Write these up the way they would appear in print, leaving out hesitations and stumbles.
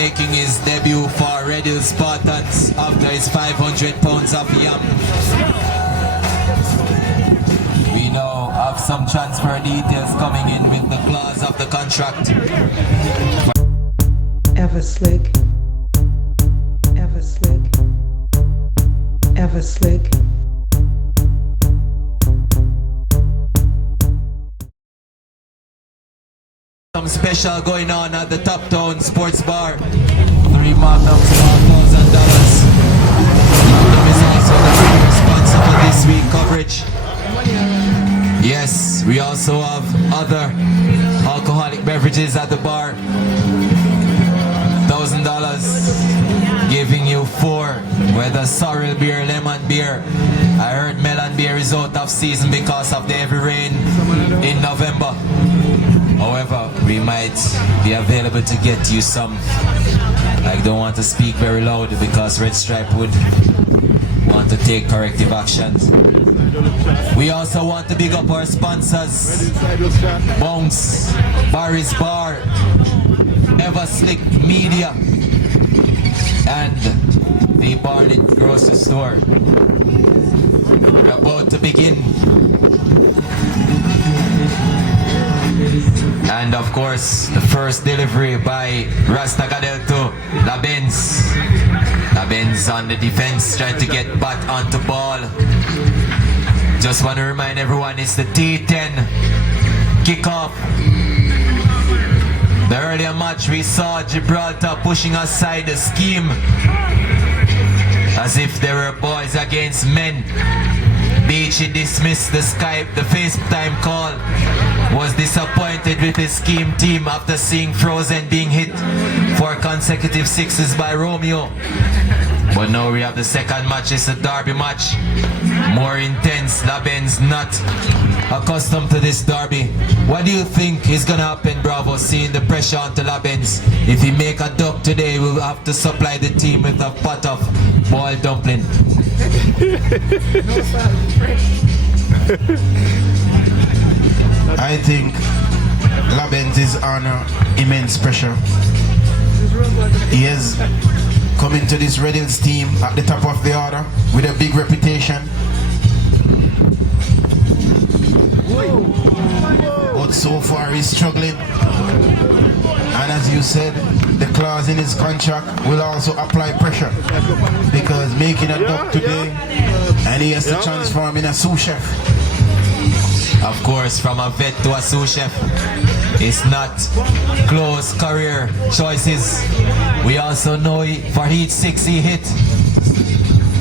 making his debut for Red Hill Spartans after his 500 pounds of yam. We now have some transfer details coming in with the clause of the contract. Evah slick. Evah slick. Evah slick. Some special going on at the Top Town Sports Bar. 3 Magnums, $1,000. Magnum is also the sponsor for this week's coverage. Yes, we also have other alcoholic beverages at the bar. $1,000, giving you 4, whether sorrel beer, lemon beer. I heard melon beer is out of season because of the heavy rain in November. However, we might be available to get you some. I don't want to speak very loud because Red Stripe would want to take corrective actions. We also want to big up our sponsors: Bounce, Barry's Bar, Evah Slick Media, and the Barnet Grocery Store. We're about to begin. And of course, the first delivery by Rasta Gadel to La Benz. La Benz on the defense, trying to get back onto ball. Just want to remind everyone, it's the T10 kickoff. The earlier match we saw Gibraltar pushing aside the scheme as if they were boys against men. Beachy dismissed the Skype, the FaceTime call. Was disappointed with his scheme team after seeing Frozen being hit 4 consecutive 6s by Romeo. But now we have the second match. It's a derby match, more intense. Laben's not accustomed to this derby. What do you think is gonna happen, Bravo, seeing the pressure onto Labens? If he make a duck today, we'll have to supply the team with a pot of boiled dumpling. I think Labens is under immense pressure. He has come into this Red Hills team at the top of the order with a big reputation. But so far he's struggling. And as you said, the clause in his contract will also apply pressure, because making a duck today and he has to transform in a sous chef. Of course, from a vet to a sous chef, it's not close career choices. We also know for each 6 he hit,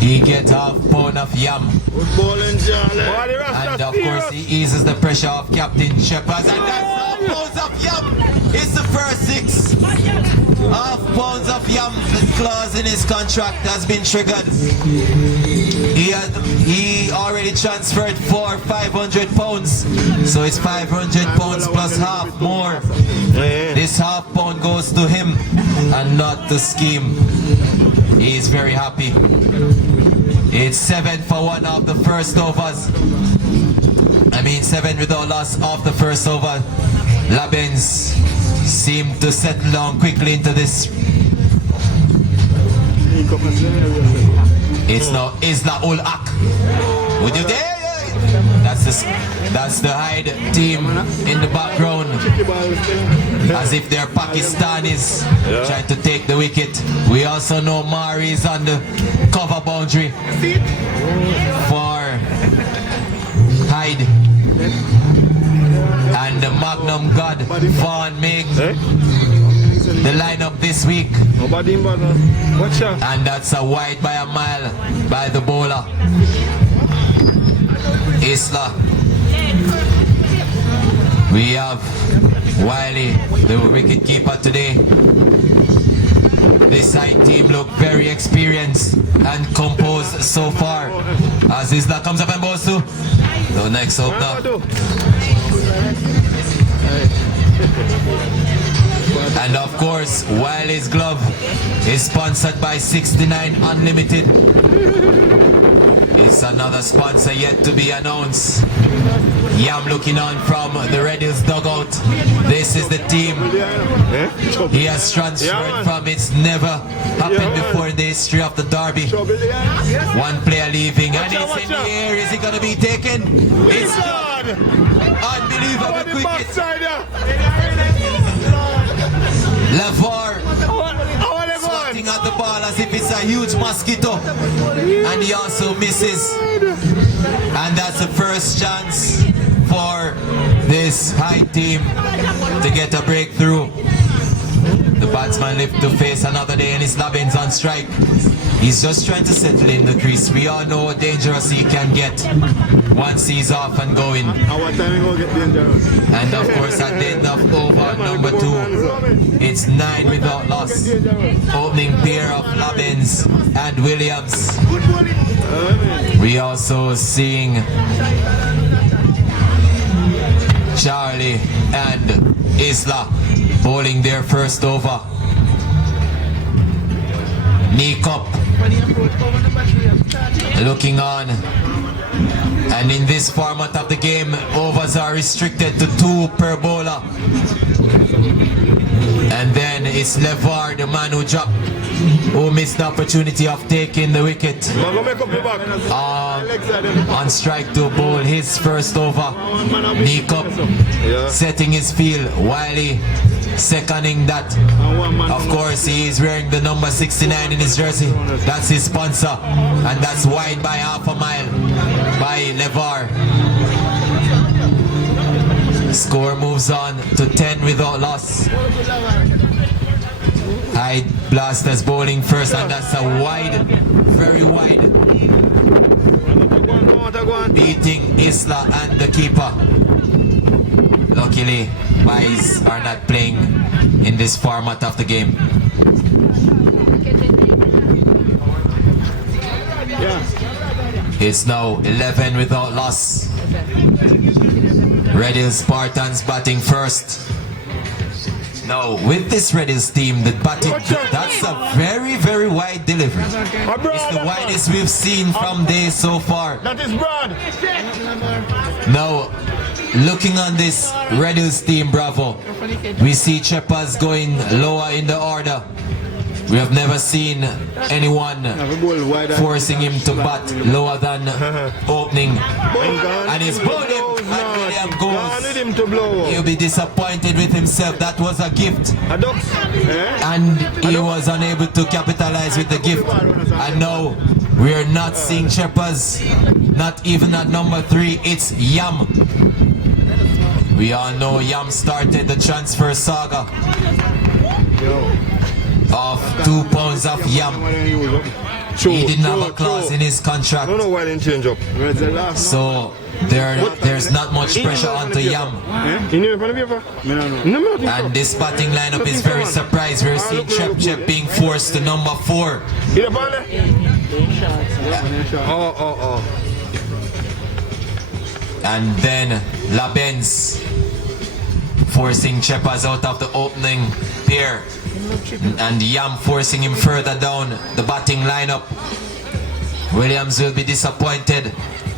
he get half pound of yam. And of course he eases the pressure of Captain Shepard. And that's half pounds of yam. It's the first 6. Half pounds of yam. The clause in his contract has been triggered. He already transferred 500 pounds. So it's 500 pounds plus half more. This half pound goes to him and not the scheme. He is very happy. It's 7 for 1 of the first overs. 7 without loss off the first over. Labens seemed to settle down quickly into this. It's now Isla Ul Ak. Would you dare? That's the HYDE team in the background, as if they're Pakistanis trying to take the wicket. We also know Mari is on the cover boundary for HYDE. And the Magnum God Vaughn makes the lineup this week. And that's a wide by a mile by the bowler Isla. We have Wiley, the wicket keeper today. This side team look very experienced and composed so far. As Isla comes up and bowls to the next opener. And of course, Wiley's glove is sponsored by 69 Unlimited. It's another sponsor yet to be announced. Yam looking on from the Red Hills dugout. This is the team he has transferred from. It's never happened before in the history of the derby. One player leaving and it's in the air. Is it going to be taken? It's done. Unbelievable quick. Levar swatting at the ball as if it's a huge mosquito, and he also misses, and that's the first chance for this HYDE team to get a breakthrough. The batsman lifts to face another day and his Labins on strike. He's just trying to settle in the crease. We all know how dangerous he can get once he's off and going. And of course at the end of over number 2, it's 9 without loss. Opening pair of Labins and Williams. We also seeing Charlie and Isla bowling their first over. Knee cup looking on, and in this format of the game, overs are restricted to 2 per bowler. And then it's Levar, the man who missed the opportunity of taking the wicket, on strike to bowl his first over. Knee cup setting his field. Wiley seconding that. Of course, he is wearing the number 69 in his jersey. That's his sponsor, and that's wide by half a mile by Levar. Score moves on to 10 without loss. HYDE Blasters bowling first, and that's a wide, very wide, beating Isla and the keeper. Luckily, Pies are not playing in this format of the game. It's now 11 without loss. Red Hills Spartans batting first. Now, with this Red Hills team, the batting, that's a very, very wide delivery. It's the widest we've seen from day so far. That is broad. Now, looking on this Red Hills team, Bravo, we see Cheppers going lower in the order. We have never seen anyone forcing him to bat lower than opening. And he's bowled him, and William goes. He'll be disappointed with himself. That was a gift, and he was unable to capitalize with the gift. And now we are not seeing Cheppers, not even at number 3. It's Yam. We all know Yam started the transfer saga of 2 pounds of yam. He didn't have a clause in his contract, I don't know why they didn't change up. so there's not much pressure onto Yam. And this batting lineup is very surprised. We're seeing Chep being forced to number 4. And then Labens forcing Cheppers out of the opening pair, and Yam forcing him further down the batting lineup. Williams will be disappointed,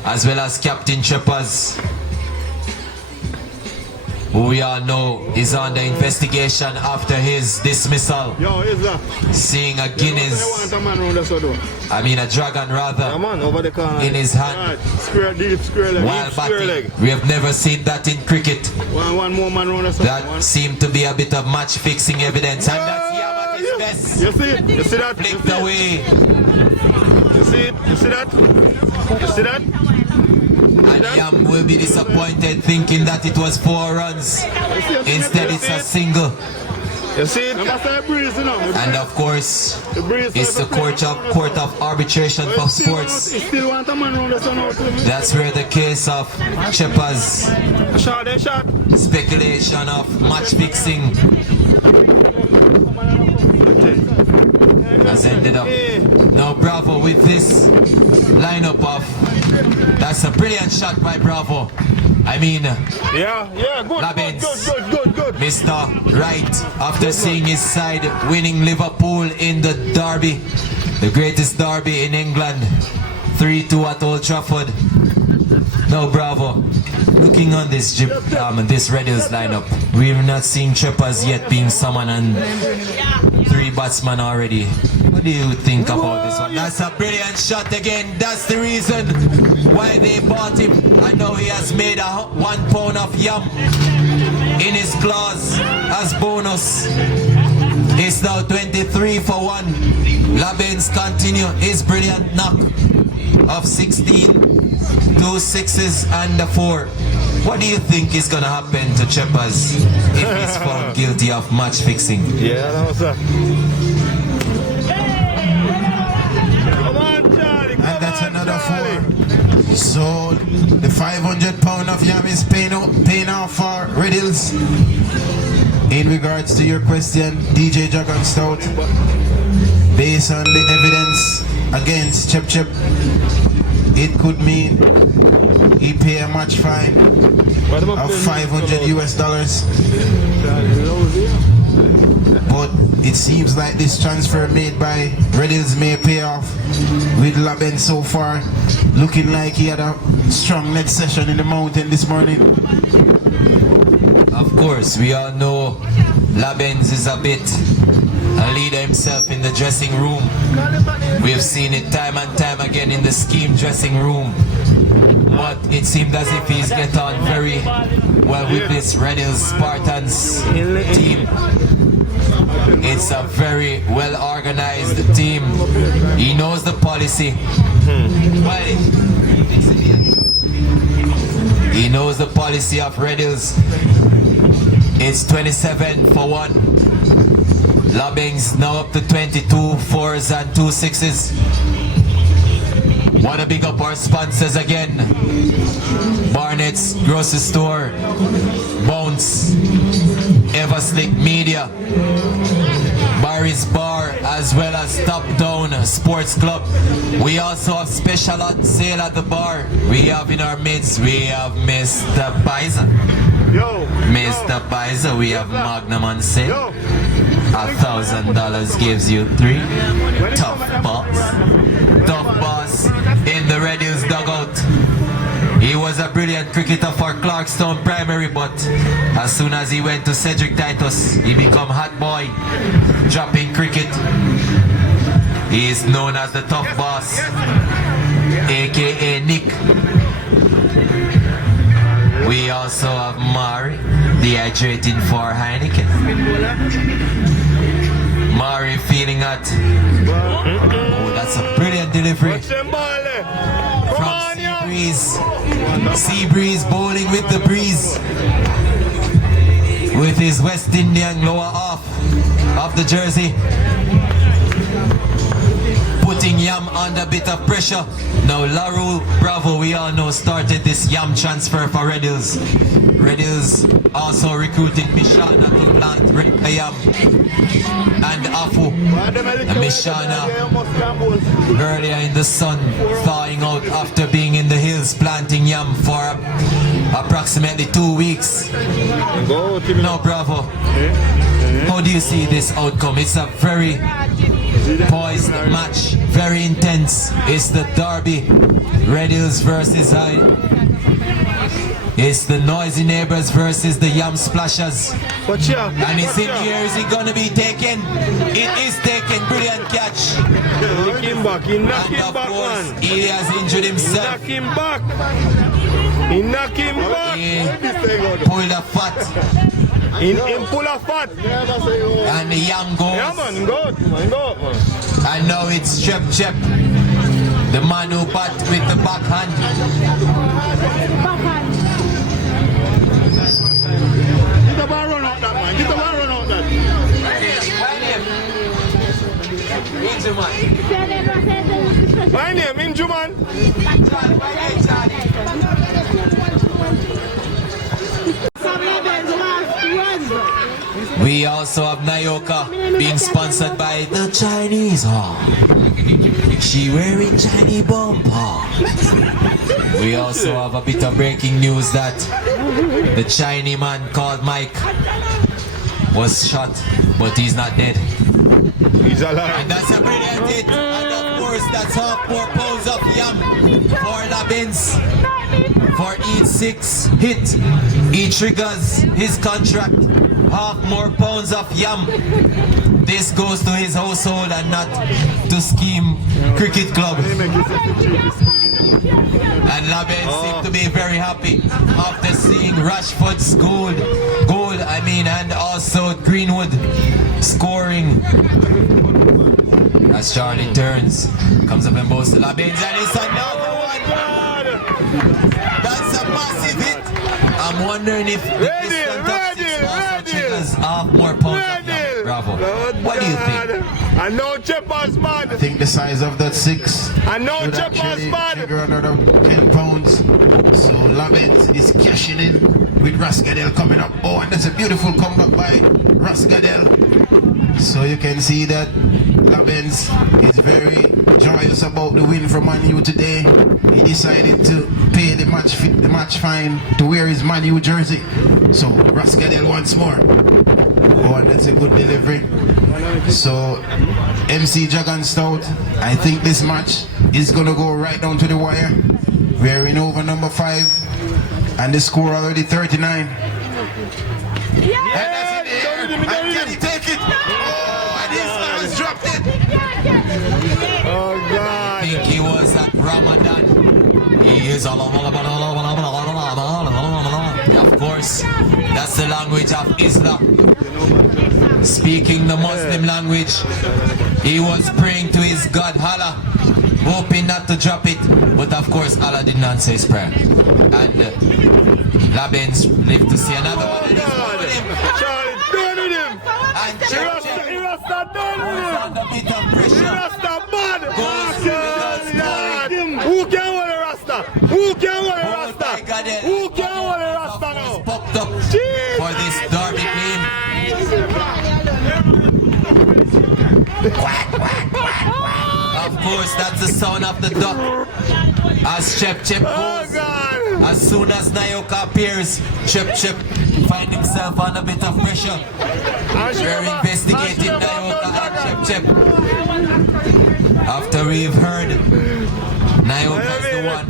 as well as Captain Cheppers, who we all know is under investigation after his dismissal. Seeing a Guinness, a dragon rather, in his hand while batting. We have never seen that in cricket. That seemed to be a bit of match fixing evidence, and that's Yam at his best. You see it? You see that? Flicked away. You see it? You see that? You see that? And Yam will be disappointed, thinking that it was 4 runs. Instead, it's a single. You see it? And of course, it's the court of arbitration for sports. That's where the case of Cheppers speculation of match fixing has ended up. Now Bravo with this lineup of, that's a brilliant shot by Bravo. Good. Labens, Good. Mr. Right, after seeing his side winning Liverpool in the derby, the greatest derby in England, 3-2 at Old Trafford. Now, Bravo, looking on this this Red Hills lineup, we've not seen Cheppers yet being summoned and 3 batsmen already. What do you think about this one? That's a brilliant shot again. That's the reason why they bought him. I know he has made 1 pound of yam in his claws as bonus. It's now 23 for 1. Labens continue his brilliant knock of 16. 2 6s and a 4. What do you think is gonna happen to Cheppers if he's found guilty of match fixing? Yeah, that was a... Come on, Charlie. Come And that's on, another Charlie. 4. So the 500 pound of yam is paying off for Red Hills. In regards to your question, DJ Dragon Stout, based on the evidence against Chep, it could mean he pay a match fine of $500 US. But it seems like this transfer made by Red Hills may pay off, with Laben so far looking like he had a strong next session in the mountain this morning. Of course, we all know Labens is a bit a leader himself in the dressing room. We've seen it time and time again in the scheme dressing room. But it seemed as if he's get on very well with this Red Hills Spartans team. It's a very well organized team. He knows the policy. He knows the policy of Red Hills. It's 27 for 1. Lobbings now up to 22 4s and 2 6s. Wanna big up our sponsors again. Barnett's Grocery Store, Bounce, Evah Slick Media, Barry's Bar, as well as Top Down Sports Club. We also have special sale at the bar. We have in our midst, we have Mr. Paiza. Yo. Mr. Paiza, we have Magnum on sale. Yo. $1,000 gives you 3. Tough boss. Tough boss in the Red Hills dugout. He was a brilliant cricketer for Clarkstown Primary, but as soon as he went to Cedric Titus, he become hot boy, dropping cricket. He is known as the tough boss, aka Nick. We also have Mari, dehydrating for Heineken. Mari feeling hot. Oh, that's a brilliant delivery. From Sea Breeze bowling with the breeze. With his West Indian lower half of the jersey. Putting Yam under a bit of pressure. Now Laru Bravo, we all know, started this Yam transfer for Red Hills. Red Hills also recruiting Mishana to plant Yam and Afu. And Mishana earlier in the sun, thawing out after being in the hills planting Yam for approximately 2 weeks. Now Bravo, how do you see this outcome? It's a very poised match, very intense. It's the derby, Red Hills versus HYDE. It's the Noisy Neighbors versus the Yam Splashers. And it's in here. Is it gonna be taken? It is taken. Brilliant catch. Knock him back. He knock And him of back, course, man. he has injured He himself. knock him back. He knock him back. He pulled a fat, In pull a fat. and the Yam goes. Yeah, man. Go. Man, go. Man. And now it's Chep, the man who bat with the backhand. Get the ball run out that, man. Get the ball run out that. My name, Injuman. We also have Nayoka being sponsored by the Chinese. She wearing Chinese bumper. We also have a bit of breaking news that the Chinese man called Mike was shot, but he's not dead. He's alive. And that's a brilliant hit. And of course, that's half more pounds of yam for Labins. For each 6 hit, he triggers his contract. Half more pounds of yam. This goes to his household and not to Scheme Cricket Club. And Labins seem to be very happy after seeing Rashford's goal, and also Greenwood scoring. As Charlie turns, comes up and boasts to Labins, and it's another one. That's a massive hit. I'm wondering if the distance of 6 also triggers half more pounds of yam. Bravo. What do you think? I know Chepper's bad. I think the size of that 6 I know would Chepper's actually bad. trigger another 10 pounds. So Labens is cashing in with Rascadel coming up. Oh, and that's a beautiful comeback by Rascadel. So you can see that Labens is very joyous about the win from Man U today. He decided to pay the match fine to wear his Man U jersey. So Rascadel once more. Oh, and that's a good delivery. So MC Jagan Stout, I think this match is gonna go right down to the wire. We're in over number 5, and the score already 39. And that's in the air. And can he take it? Oh, and his man has dropped it. Oh I God. think he was at Ramadan. He is of course, that's the language of Islam. Speaking the Muslim language, he was praying to his God Allah, hoping not to drop it, but of course Allah did not answer his prayer. And Labens lived to see another one, and he's God. with him. Charlie, done with him. And He check, Rasta check, done with him. under a bit of He pressure. Rasta bad. Goes to the God. Who can hold the Rasta? Who can hold the Oh, Rasta? my God, Who can hold the Rasta was now? popped up Jeez. for this derby game. Of course, that's the sound of the duck. As Chep Oh goes, God. as soon as Nayoka appears, Chep find himself under a bit of pressure. We're investigating Nayoka and Chep. After we've heard Nayoka is the one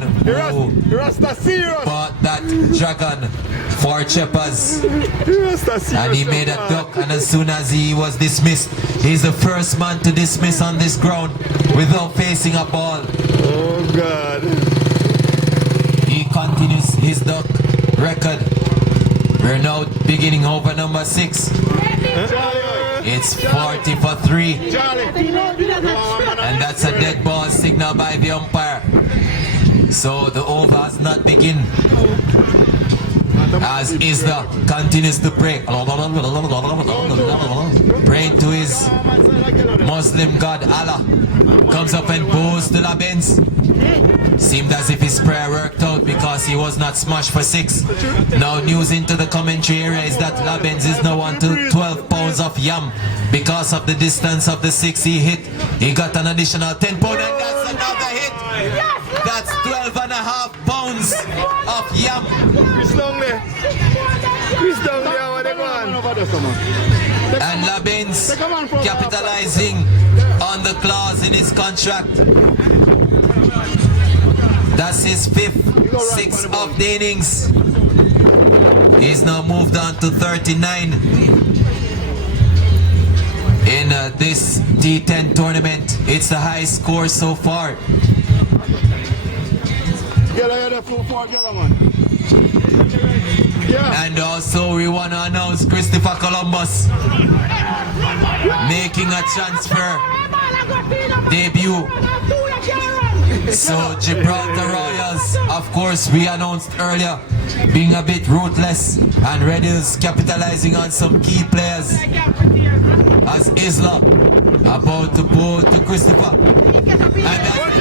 who Rasta serious. bought that dragon for Cheppers. Rasta serious. And he made a duck, and as soon as he was dismissed, he's the first man to dismiss on this ground without facing a ball. Oh God. He continues his duck record. We're now beginning over number 6. It's 40 for 3. And that's a dead ball signal by the umpire. So the over has not begin. As Isla continues to pray. Praying to his Muslim God Allah. Comes up and bows to Labens. Seemed as if his prayer worked out because he was not smashed for 6. Now news into the commentary area is that Labens is now on to 12 pounds of yam. Because of the distance of the 6 he hit, he got an additional 10 pounds, and that's another hit. That's 12.5 pounds of yam. Chris down there. Chris down there. What they going? And Labens capitalizing on the clause in his contract. That's his 5th 6 of the innings. He's now moved on to 39 in this T10 tournament. It's the highest score so far. And also we want to announce Christopher Columbus making a transfer debut. So Gibraltar Royals, of course, we announced earlier, being a bit ruthless, and Red Hills capitalizing on some key players. As Isla about to bowl to Christopher. And that's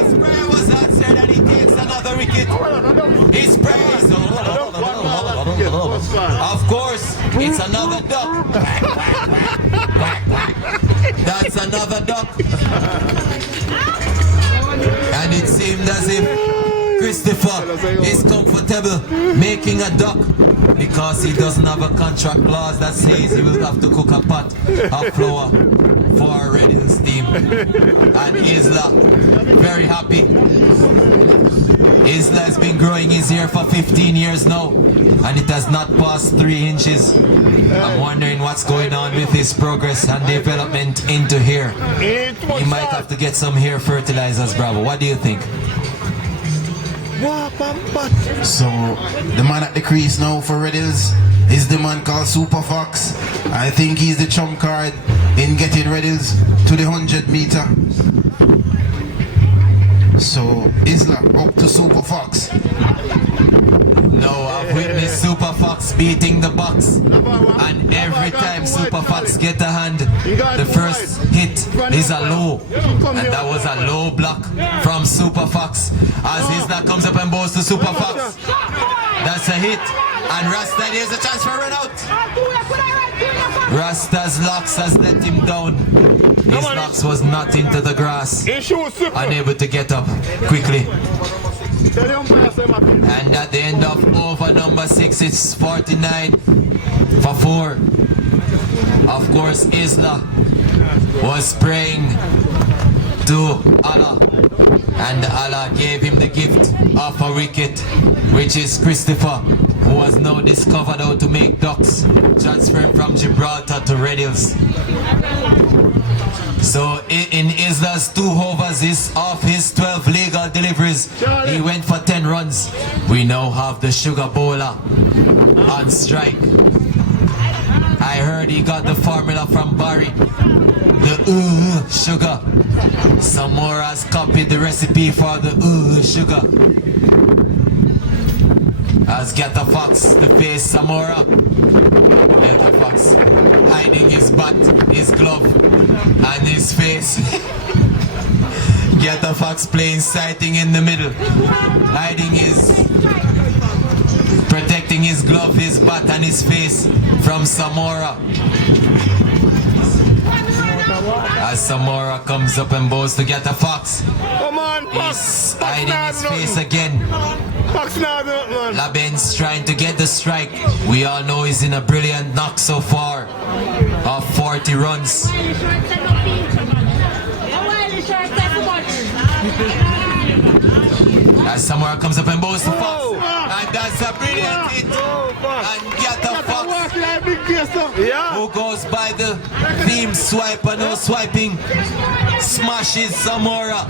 his prayer was answered, and he takes another wicket. His prayer is of course, it's another duck. That's another duck. And it seemed as if Christopher is comfortable making a duck because he doesn't have a contract clause that says he will have to cook a pot of flour for our Red Hills team. And Isla, very happy. Isla has been growing his hair for 15 years now, and it has not passed 3 inches. I'm wondering what's going on with his progress and development into hair. He might have to get some hair fertilizers, Bravo. What do you think? So the man at the crease now for Red Hills is the man called Super Fox. I think he's the trump card in getting Red Hills to the 100 meter. So Isla up to Super Fox. No, I've witnessed Super Fox beating the box, and every time Super Fox get a hand, the first hit is a low, and that was a low block from Super Fox. As Isla comes up and bows to Super Fox, that's a hit, and Rasta, here's a chance for a run out. Rasta's locks has let him down. His locks was not into the grass, unable to get up quickly. And at the end of over number 6, it's 49 for 4. Of course, Isla was praying to Allah, and Allah gave him the gift of a wicket, which is Christopher, who has now discovered how to make ducks, transferring from Gibraltar to Red Hills. So in Isla's 2 overs of his 12 legal deliveries, he went for 10 runs. We now have the sugar bowler on strike. I heard he got the formula from Barry. The sugar. Some more has copied the recipe for the sugar. As Gata Fox to face Samora. Gata Fox hiding his bat, his glove, and his face. Gata Fox playing sighting in the middle, hiding protecting his glove, his bat, and his face from Samora. As Samora comes up and bows to Gata Fox, he's hiding his face again. Laben's trying to get the strike. We all know he's in a brilliant knock so far of 40 runs. As Samora comes up and bows to Fox, and that's a brilliant hit. And Gata Fox, who goes by the theme swipe and no swiping, smashes Samora,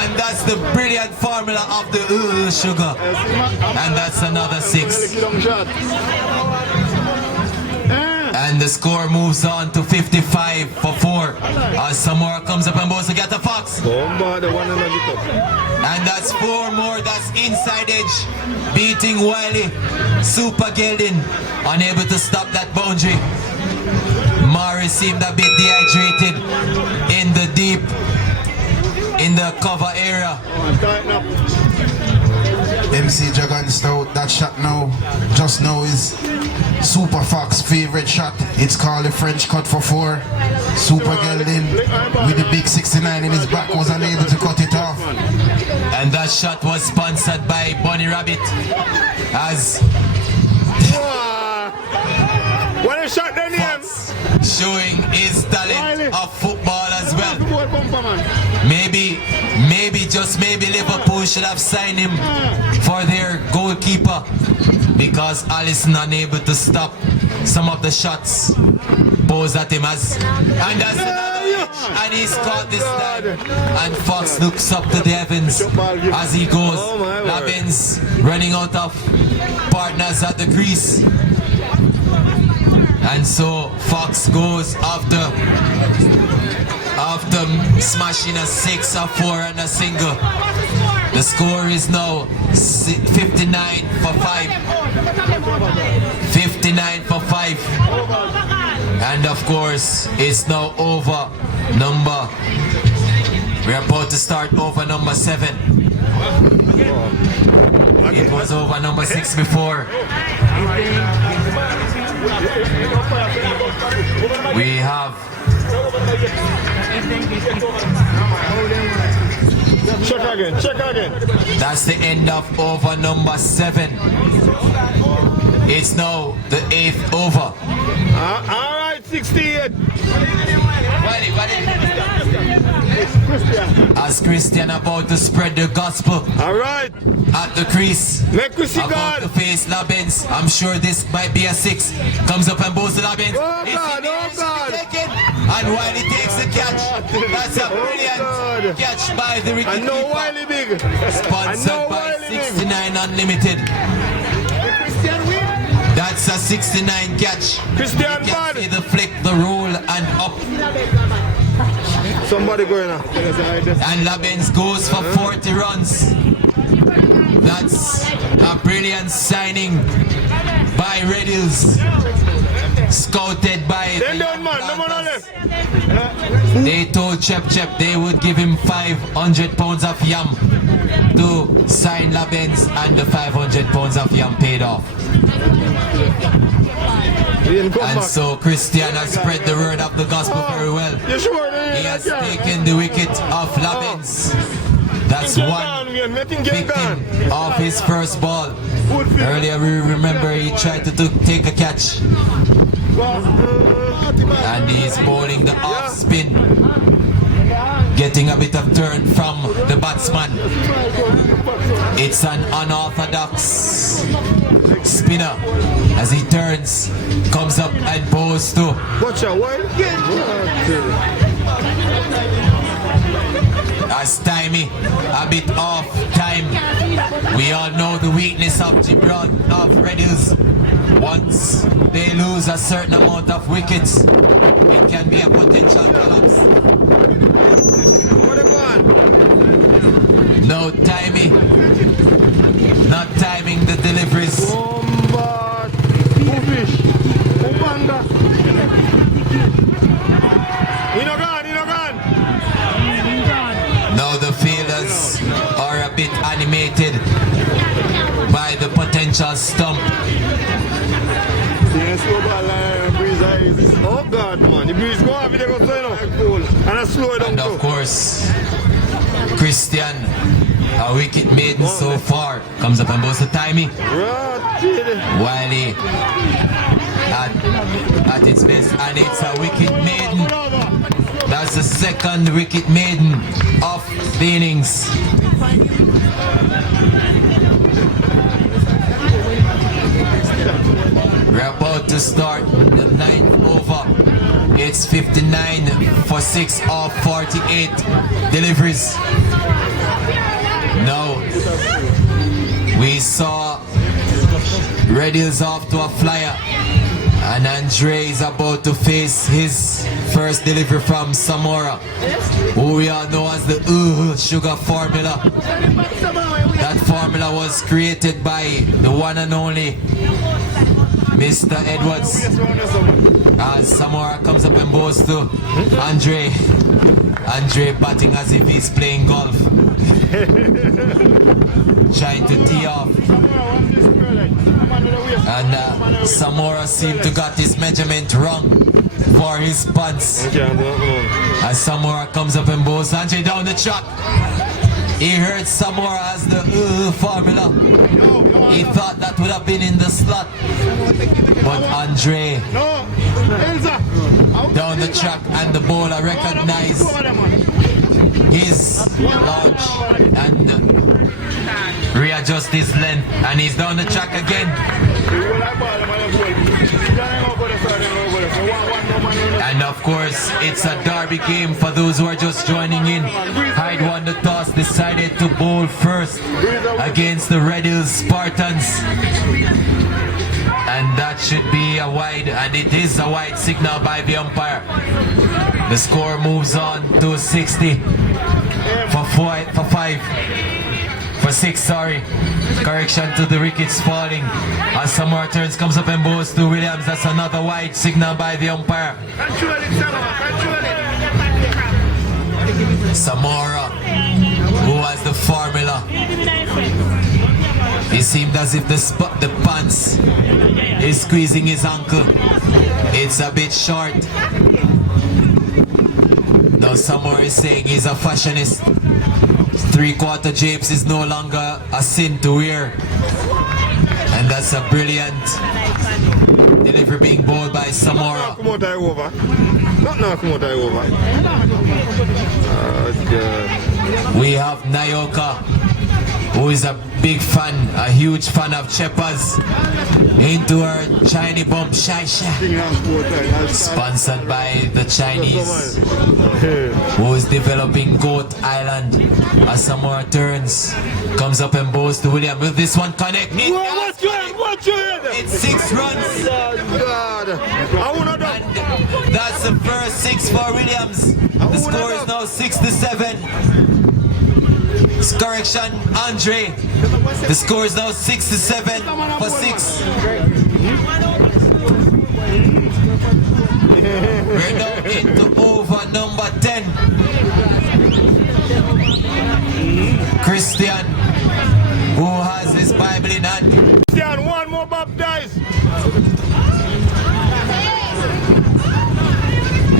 and that's the brilliant formula of the sugar, and that's another 6. And the score moves on to 55 for 4 as Samora comes up and bows to Gata Fox. And that's 4 more, that's inside edge, beating Wiley. Super Geldin, unable to stop that boundary. Mari seemed a bit dehydrated in the cover area. MC Dragon Stout, that shot now, just now is Super Fox's favorite shot. It's called the French cut for 4. Super Geldin with the big 69 in his back was unable to cut it off. And that shot was sponsored by Bunny Rabbit as What a shot the name! showing his talent of football as well. Maybe, just maybe Liverpool should have signed him for their goalkeeper, because Allison unable to stop some of the shots posed at him and that's another edge, and he's caught this time, and Fox looks up to the heavens as he goes. Labens running out of partners at the crease, and so Fox goes after smashing a 6, a 4 and a single. The score is now 59 for 5. 59 for 5. And of course, it's now over number. We're about to start over number 7. It was over number 6 before. We have Check again. That's the end of over number 7. It's now the 8th over. Alright, 68. Wiley, as Christian about to spread the gospel Alright. at the crease, Make we see about God. to face Labens. I'm sure this might be a 6. Comes up and boosts the Labens. Oh It's God, in the air, oh should be God. taken. And Wiley takes the catch. That's a brilliant God. catch by the I wicket know keeper. Wiley big. Sponsored by Wiley big. 69 Unlimited. That's a 69 catch. Christian You can bad. see the flick, the roll, and up. Somebody going on. And Labens goes for 40 runs. That's a brilliant signing by Red Hills. Scouted by Then the down man, no man on Planters. left. They told Chep they would give him 500 pounds of yam to sign Labens, and the 500 pounds of yam paid off. He didn't come And back. so Christian has spread the word of the gospel very well. You sure? He has taken the wicket of Labens. That's one victim of his first ball. Earlier we remember he tried to take a catch, and he's bowling the off spin, getting a bit of turn from the batsman. It's an unorthodox spinner as he turns, comes up and bows to Watch out, why? as timey, a bit off time. We all know the weakness of Gibran, of Red Hills. Once they lose a certain amount of wickets, it can be a potential collapse. What a one. No timing, not timing the deliveries. Bomba. Fish. Ubanga. He no gone, he no gone. Now the fielders are a bit animated by the potential stump. Oh God, man. The breeze go off, they go slow enough. And I slow it down And of too. course, Christian, a wicket maiden so far, comes up and bows to timing. Right. Wiley at its best, and it's a wicket maiden. That's the second wicket maiden of the innings. We're about to start the 9th over. It's 59 for 6 of 48 deliveries. Now, we saw Red Hills off to a flyer, and Andre is about to face his first delivery from Samora, who we all know as the sugar formula. That formula was created by the one and only Mr. Edwards. As Samora comes up and bows to Andre. Andre batting as if he's playing golf. Trying to tee off. And Samora seemed to got his measurement wrong for his punts. As Samora comes up and bows Andre down the track. He heard Samora as the formula. He thought that would have been in the slot. But Andre down the track, and the bowler recognized his launch and readjust his length, and he's down the track again. And of course, it's a derby game for those who are just joining in. HYDE won the toss, decided to bowl first against the Red Hills Spartans. And that should be a wide, and it is a wide signal by the umpire. The score moves on to 60 for 6, sorry. Correction to the wickets falling. As some more turns comes up and bows to Williams. That's another wide signal by the umpire. Samora, who has the formula. It seemed as if the pants is squeezing his ankle. It's a bit short. Now Samora is saying he's a fashionist. 3/4 japes is no longer a sin to wear. And that's a brilliant Delivery being bowled by Samora. Come out over. Not now come out over. God. We have Nayoka, who is a big fan, a huge fan of Cheppers, into her Chinese bomb Shaisha, sponsored by the Chinese, who is developing Goat Island. As Samora turns, comes up and bowls to William. Will this one connect? Watch your head. It's 6 runs. God. I wanna do. And that's the first 6 for Williams. The score is now 6-7. Correction, Andre. The score is now 6-7 for 6. We're now into over number 10. Christian, who has his Bible in hand. Christian, one more baptized.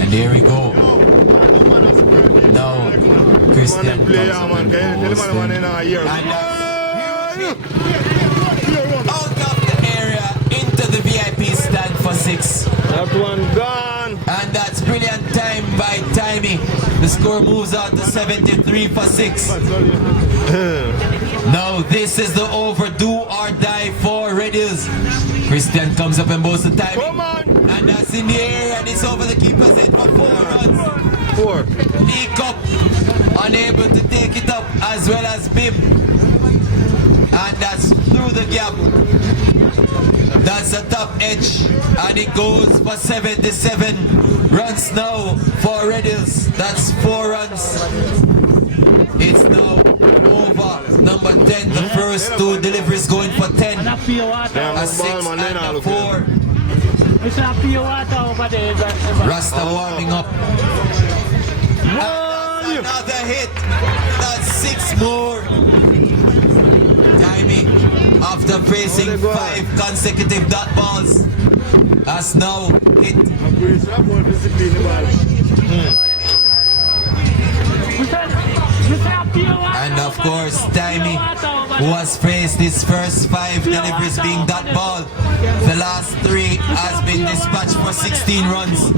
And here we go. Now, Christian Player, comes man. up and Tell man in a year. And out of the area into the VIP stand for 6. That one gone. And that's brilliant time by Timey. The score moves out to 73 for 6. Now this is the overdue or die for Red Hills. Christian comes up and bowls the time. Come on. And that's in the air and it's over the keeper's head for 4 runs. 4. Leak up, unable to take it up, as well as Bim. And that's through the gap. That's the top edge, and it goes for 77 runs now for Red Hills. That's 4 runs. It's now over number 10. The first 2 deliveries going for 10. A 6 and a 4. Rasta warming up. Another hit. That's 6 more. Timing after facing 5 consecutive dot balls has now hit. And of course, Timey, who has faced his first 5 deliveries being dot ball, the last 3 has been dispatched for 16 runs.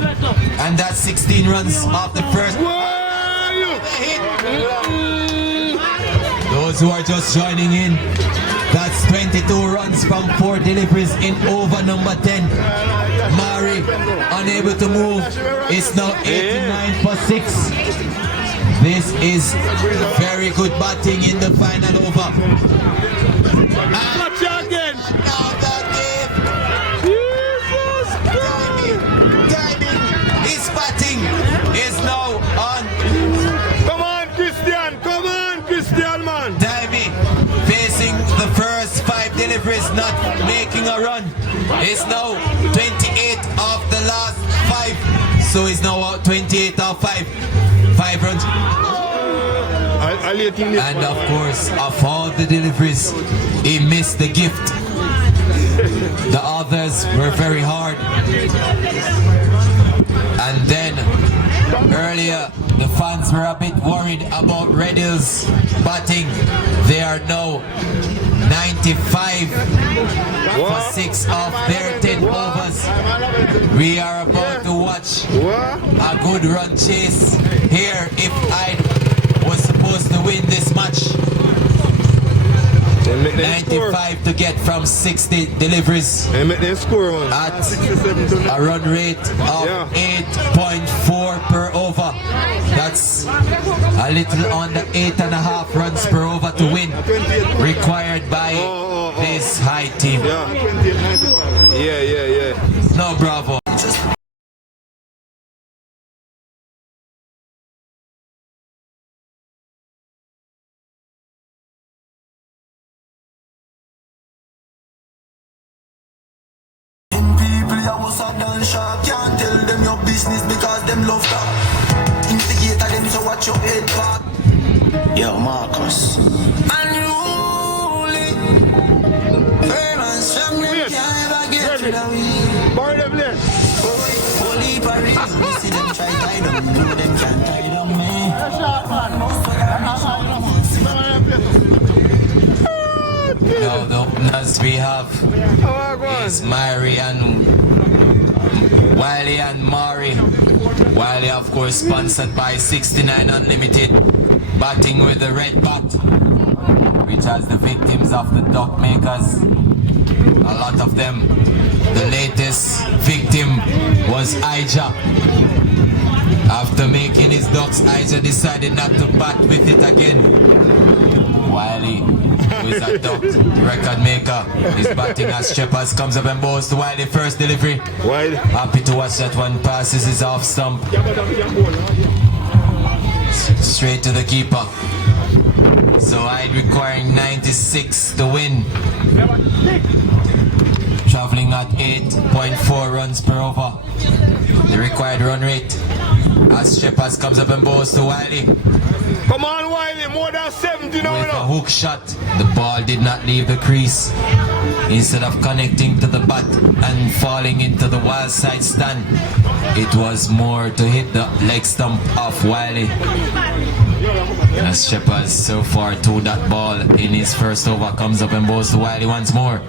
And that's 16 runs off the first hit. Those who are just joining in, that's 22 runs from 4 deliveries in over number 10. Mari, unable to move, is now 89 for 6. This is very good batting in the final over. Watch again. Now that timing, his batting is now on. Come on, Christian. Come on, Christian, man. Timing facing the first 5 deliveries, not making a run. It's now 28 of the last 5. So it's now out 28 of 5. 5 runs. And of course, of all the deliveries, he missed the gift. The others were very hard. And then earlier, the fans were a bit worried about Red Hills batting. They are now 95 for 6 of their 10 overs. We are about to watch a good run chase here if HYDE was supposed to win this match. 95 to get from 60 deliveries at a run rate of 8.4 per over. That's a little under 8.5 runs per over to win, required by this HYDE team. No, bravo. Can't tell them your business because them love that. Instigator them, so watch your head back. Yo, Marcus. Unruly. Firm and strong, them can't ever get rid of me. Borrow the place. Holy Paris, you see them try tie them, you them can't tie them, man. No, that's we have is Mari and Wiley and Mari. Wiley, of course, sponsored by 69 Unlimited, batting with the red bat, which has the victims of the duck makers. A lot of them. The latest victim was Ija. After making his ducks, Ija decided not to bat with it again. Wiley, who is a duck record maker, is batting as Shepherds comes up and bows to Wiley. First delivery. Wide. Happy to watch that one. Passes his off stump. Straight to the keeper. So HYDE requiring 96 to win. Traveling at 8.4 runs per over. The required run rate. As Shepherds comes up and bows to Wiley. Come on, Wiley, more than 70 now. With a hook shot, the ball did not leave the crease. Instead of connecting to the bat and falling into the wild side stand, it was more to hit the leg stump of Wiley. As Shepherds so far to that ball in his first over comes up and bows to Wiley once more.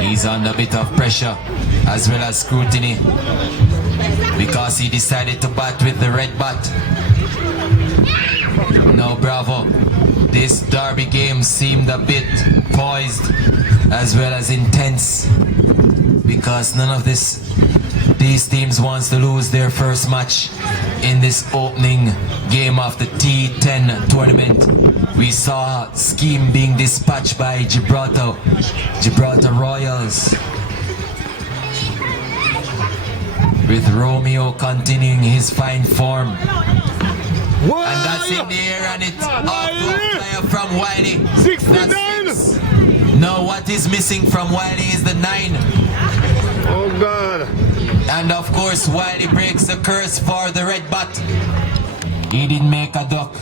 He's under a bit of pressure as well as scrutiny because he decided to bat with the red bat. No, bravo. This derby game seemed a bit poised as well as intense because none of these teams wants to lose their first match in this opening game of the T10 tournament. We saw a scheme being dispatched by Gibraltar Royals, with Romeo continuing his fine form. And that's in the air and it's off to a player from Wiley. 69! No, what is missing from Wiley is the 9. Oh God. And of course Wiley breaks the curse for the red bat. He didn't make a duck.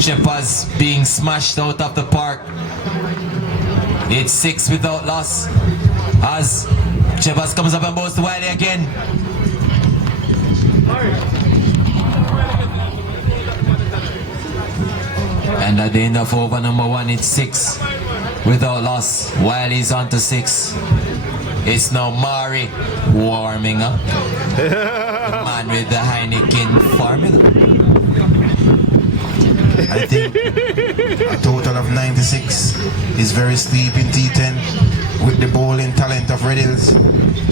Shepherds being smashed out of the park. It's 6 without loss. As Shepherds comes up and bows to Wiley again. And at the end of over number 1, it's 6 without loss. Wiley's on to 6. It's now Mari warming up. The man with the Heineken formula. I think a total of 96 is very steep in T10 with the bowling talent of Red Hills.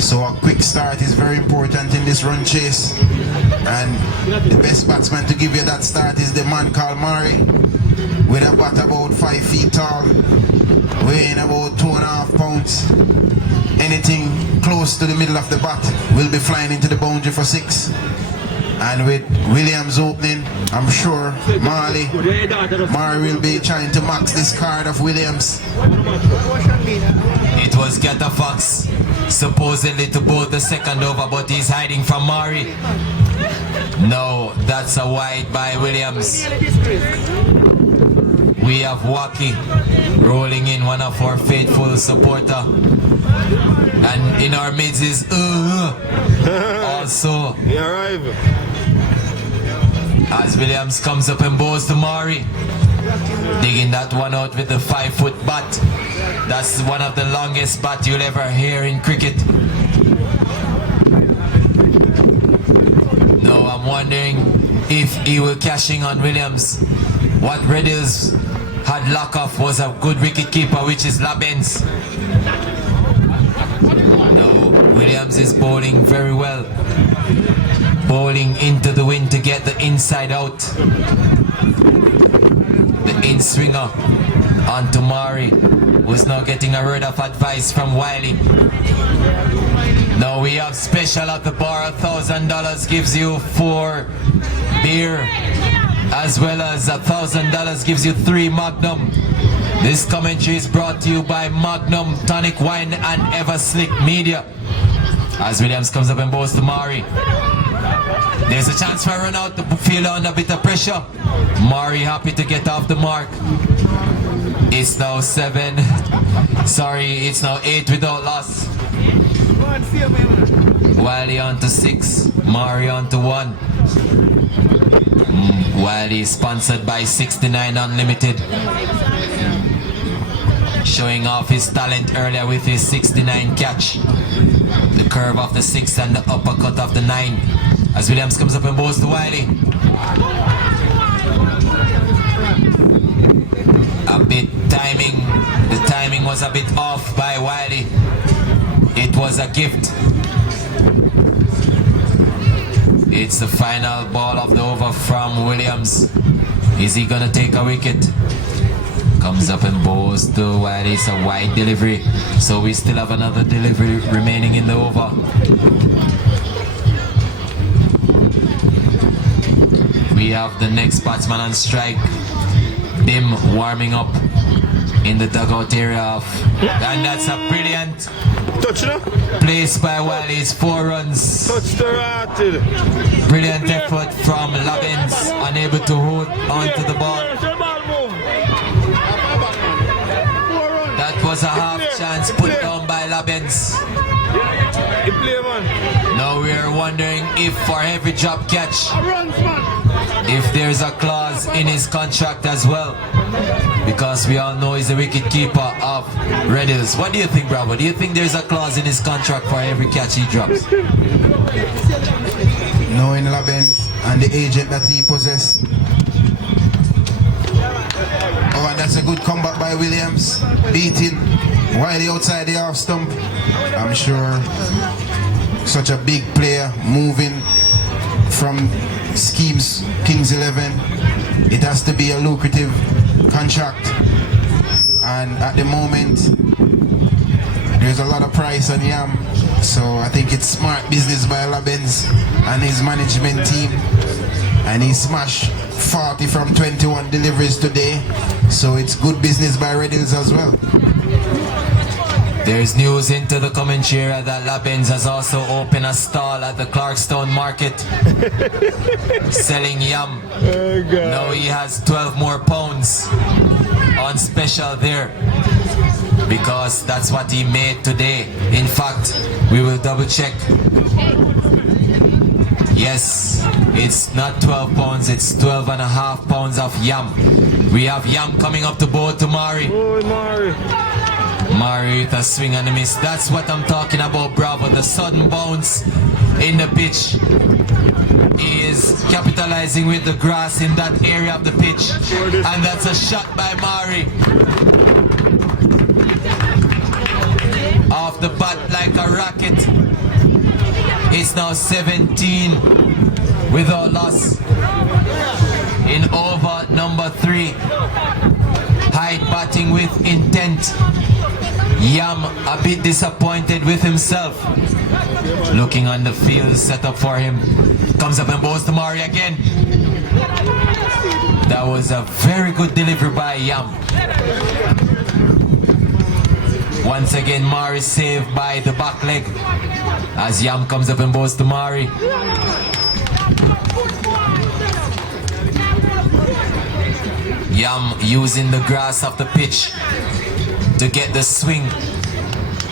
So a quick start is very important in this run chase. And the best batsman to give you that start is the man called Mari, with a bat about 5 feet tall, weighing about 2.5 pounds. Anything close to the middle of the bat will be flying into the boundary for 6. And with Williams opening, I'm sure Mari will be trying to max this card of Williams. It was Geta Fox supposedly to bowl the second over, but he's hiding from Mari. No, that's a wide by Williams. We have Waki rolling in, one of our faithful supporter. And in our midst is also. He arrived. As Williams comes up and bows to Mari, digging that one out with the 5-foot bat. That's one of the longest bat you'll ever hear in cricket. No, I'm wondering if he will cashing on Williams. What Red Hills had luck of was a good wicket keeper, which is Labens. No, Williams is bowling very well. Bowling into the wind to get the inside out. The in-swinger onto Mari, who's now getting a word of advice from Wiley. Now we have special at the bar. $1,000 gives you 4 beer, as well as $1,000 gives you 3 Magnum. This commentary is brought to you by Magnum Tonic Wine and Evah Slick Media. As Williams comes up and bows to Mari, there's a chance for a run out to feel under a bit of pressure. Mari happy to get off the mark. It's now 7. Sorry, it's now 8 without loss. Wiley on to 6, Mari on to 1. Wiley is sponsored by 69 Unlimited. showing off his talent earlier with his 69 catch. The curve of the 6 and the uppercut of the 9. As Williams comes up and bows to Wiley. A bit timing. The timing was a bit off by Wiley. It was a gift. It's the final ball of the over from Williams. Is he gonna take a wicket? Comes up and bows to Wiley. It's a wide delivery. So we still have another delivery remaining in the over. We have the next batsman on strike. Bim warming up in the dugout area of, and that's a brilliant Touch now. place by Wiley. It's 4 runs. Touch the ratted. Brilliant effort from Lobbins, unable to hold onto the ball. That was a half chance put down by Lobbins. He play, man. Now we are wondering if for every drop catch, Runs, man. if there's a clause in his contract as well, because we all know he's the wicket keeper of Red Hills. What do you think, Bravo? Do you think there's a clause in his contract for every catch he drops? Knowing Labens and the agent that he possesses. Oh, and that's a good comeback by Williams, beating Wiley outside the half stump. I'm sure such a big player moving from Schemes Kings 11, it has to be a lucrative contract, and at the moment there's a lot of price on Yam, so I think it's smart business by Labens and his management team, and he smashed 40 from 21 deliveries today, so it's good business by Red Hills as well. There's news into the commentary that Labens has also opened a stall at the Clarkstown market selling yam. Oh, God. Now he has 12 more pounds on special there because that's what he made today. In fact, we will double check. Yes, it's not 12 pounds, it's 12 and a half pounds of yam. We have yam coming up the board to Mari. Oh, Mari. Mari with a swing and a miss. That's what I'm talking about, Bravo. The sudden bounce in the pitch. He is capitalizing with the grass in that area of the pitch. And that's a shot by Mari. Off the bat like a rocket. It's now 17 without loss. In over number 3. HYDE batting with intent. Yam a bit disappointed with himself. Looking on the field set up for him. Comes up and bows to Mari again. That was a very good delivery by Yam. Once again Mari saved by the back leg. As Yam comes up and bows to Mari. Yam using the grass of the pitch to get the swing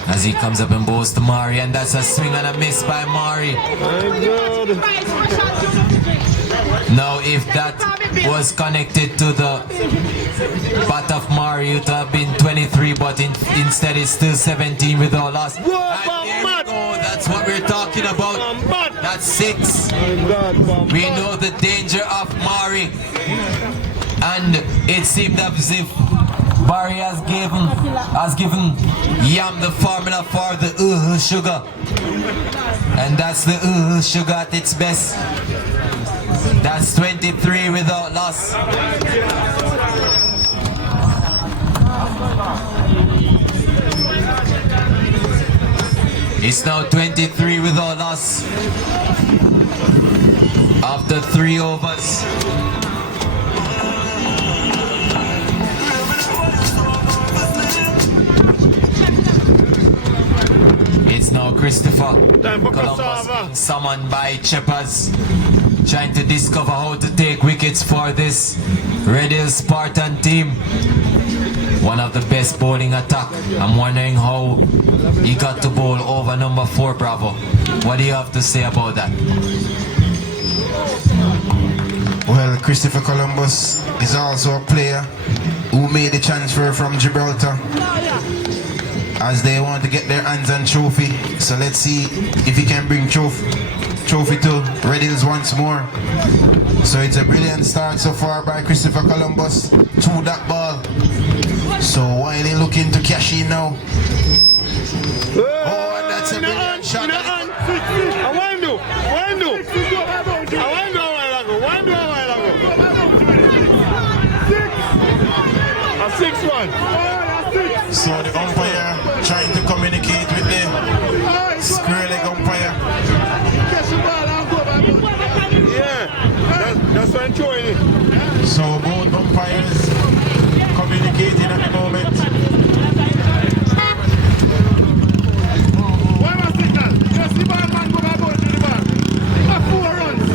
as he comes up and bows to Mari, and that's a swing and a miss by Mari. Now if that was connected to the bat of Mari, it would have been 23, but instead it's still 17 without loss. And there we go, that's what we're talking about. That's 6. We know the danger of Mari, and it seemed as if Barry has given Yam the formula for the sugar, and that's the sugar at its best. That's 23 without loss. It's now 23 without loss after 3 overs. It's now Christopher. Columbus being summoned by Cheppers, trying to discover how to take wickets for this Red Hills Spartan team. One of the best bowling attack. I'm wondering how he got to bowl over number 4, Bravo. What do you have to say about that? Well, Christopher Columbus is also a player who made the transfer from Gibraltar as they want to get their hands on trophy. So let's see if he can bring trophy to Red Hills once more. So it's a brilliant start so far by Christopher Columbus to that ball. So Wiley looking to cash in now. Oh, and that's a brilliant shot. So the umpire trying to communicate with the square leg umpire. Yeah, that's what I'm showing it. So both umpires communicating at the moment. Why was signal? Just the ball man go back out to the ball. 4 runs.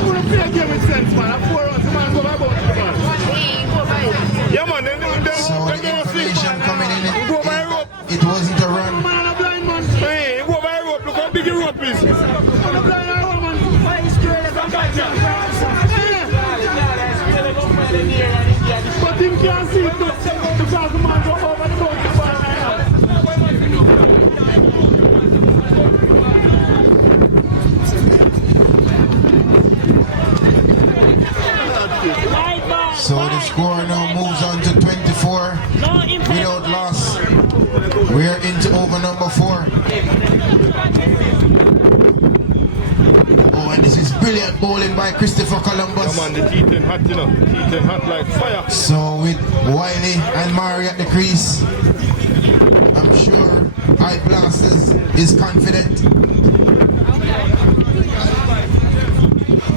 Who don't play a game with sense, man? 4 runs, the man go back out to the ball. Yeah, man. So the information coming in, it wasn't a run. Man, a blind man. Hey, go by rope. Look how big the rope is. On a blind man. But him can't see it because the man go over the ball. So the score now moves on to 24 without loss. We are into over number 4. Oh, and this is brilliant bowling by Christopher Columbus. Come on, the T10 hot, you know. T10 hot like fire. So with Wiley and Mari at the crease, I'm sure HYDE Blasters is confident.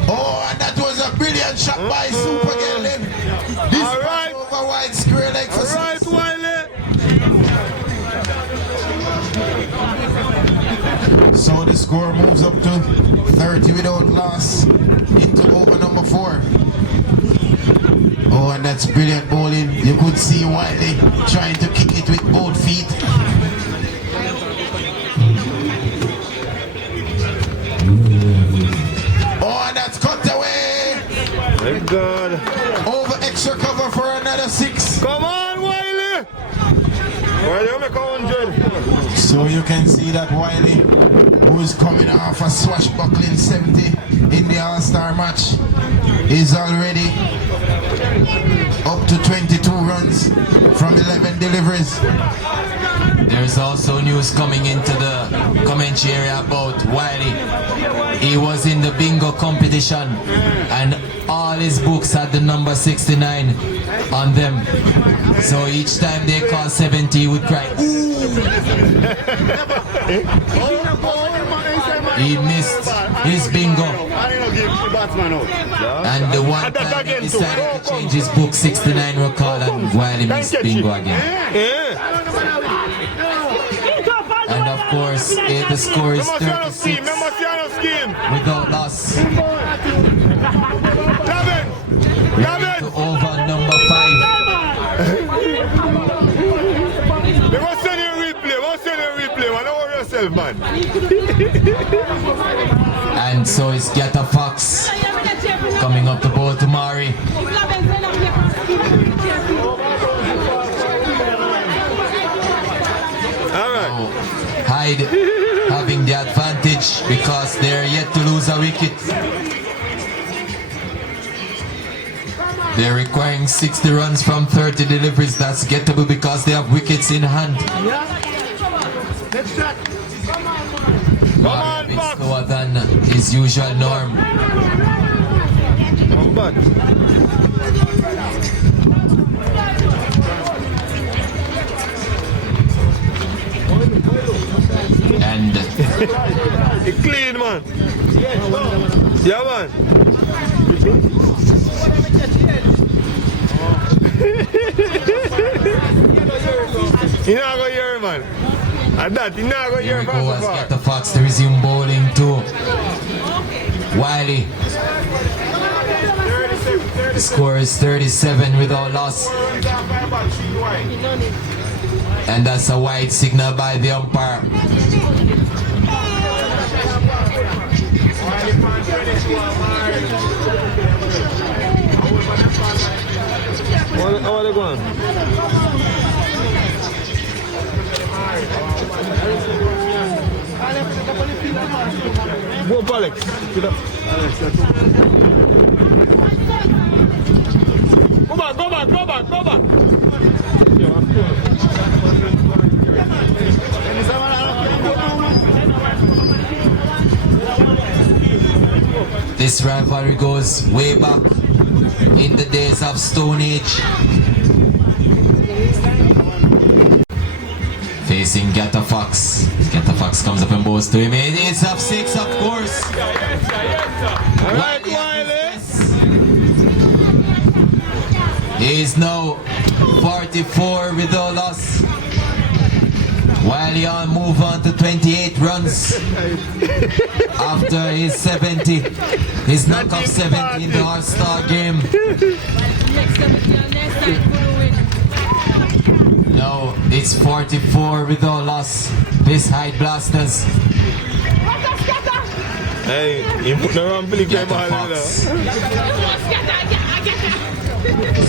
Oh, and that was a brilliant shot by Super Gelin. This All right. over wide square leg for All right, Wiley. So the score moves up to 30 without loss into over number 4. Oh, and that's brilliant bowling. You could see Wiley trying to kick it with both feet. Oh, and that's cut away. Thank God. Over extra cover for another 6. Come on, Wiley. Wiley, you make 100. So you can see that Wiley, who is coming off a swashbuckling 70 in the All-Star match, is already up to 22 runs from 11 deliveries. There's also news coming into the commentary area about Wiley. He was in the bingo competition and all his books had the number 69 on them. So each time they call 70, he would cry, ooh! He missed his bingo. And the one time he decided to change his book, 69 recall, and Wiley missed bingo again. And of course, the score is 36 without loss. We're into over number 5. They must send you a replay, man. Don't worry yourself, man. And so it's Gata Fox coming up the board to Mari. HYDE having the advantage because they're yet to lose a wicket. They're requiring 60 runs from 30 deliveries. That's gettable because they have wickets in hand. Mari a bit slower than his usual norm. And it's clean, man. Yeah, man. You're not going to hear, man. And that, you're not going to here hear we go as fast. Gata Fox to resume bowling to Wiley. The score is 37 without loss. And that's a wide signal by the umpire. How are they going? Go up, Alex. Get up. Go back, go back, go back, go back. This rivalry goes way back in the days of Stone Age. Facing Gata Fox. Gata Fox comes up and bows to him. It's up 6, of course. Alright, Wiley. He is now 44 with a loss. Wiley on move on to 28 runs after his 70. His knockoff 70 in the All-Star game. No, it's 44 with a loss. This HYDE Blasters. Hey, you put the wrong Billy Gata Cable Fox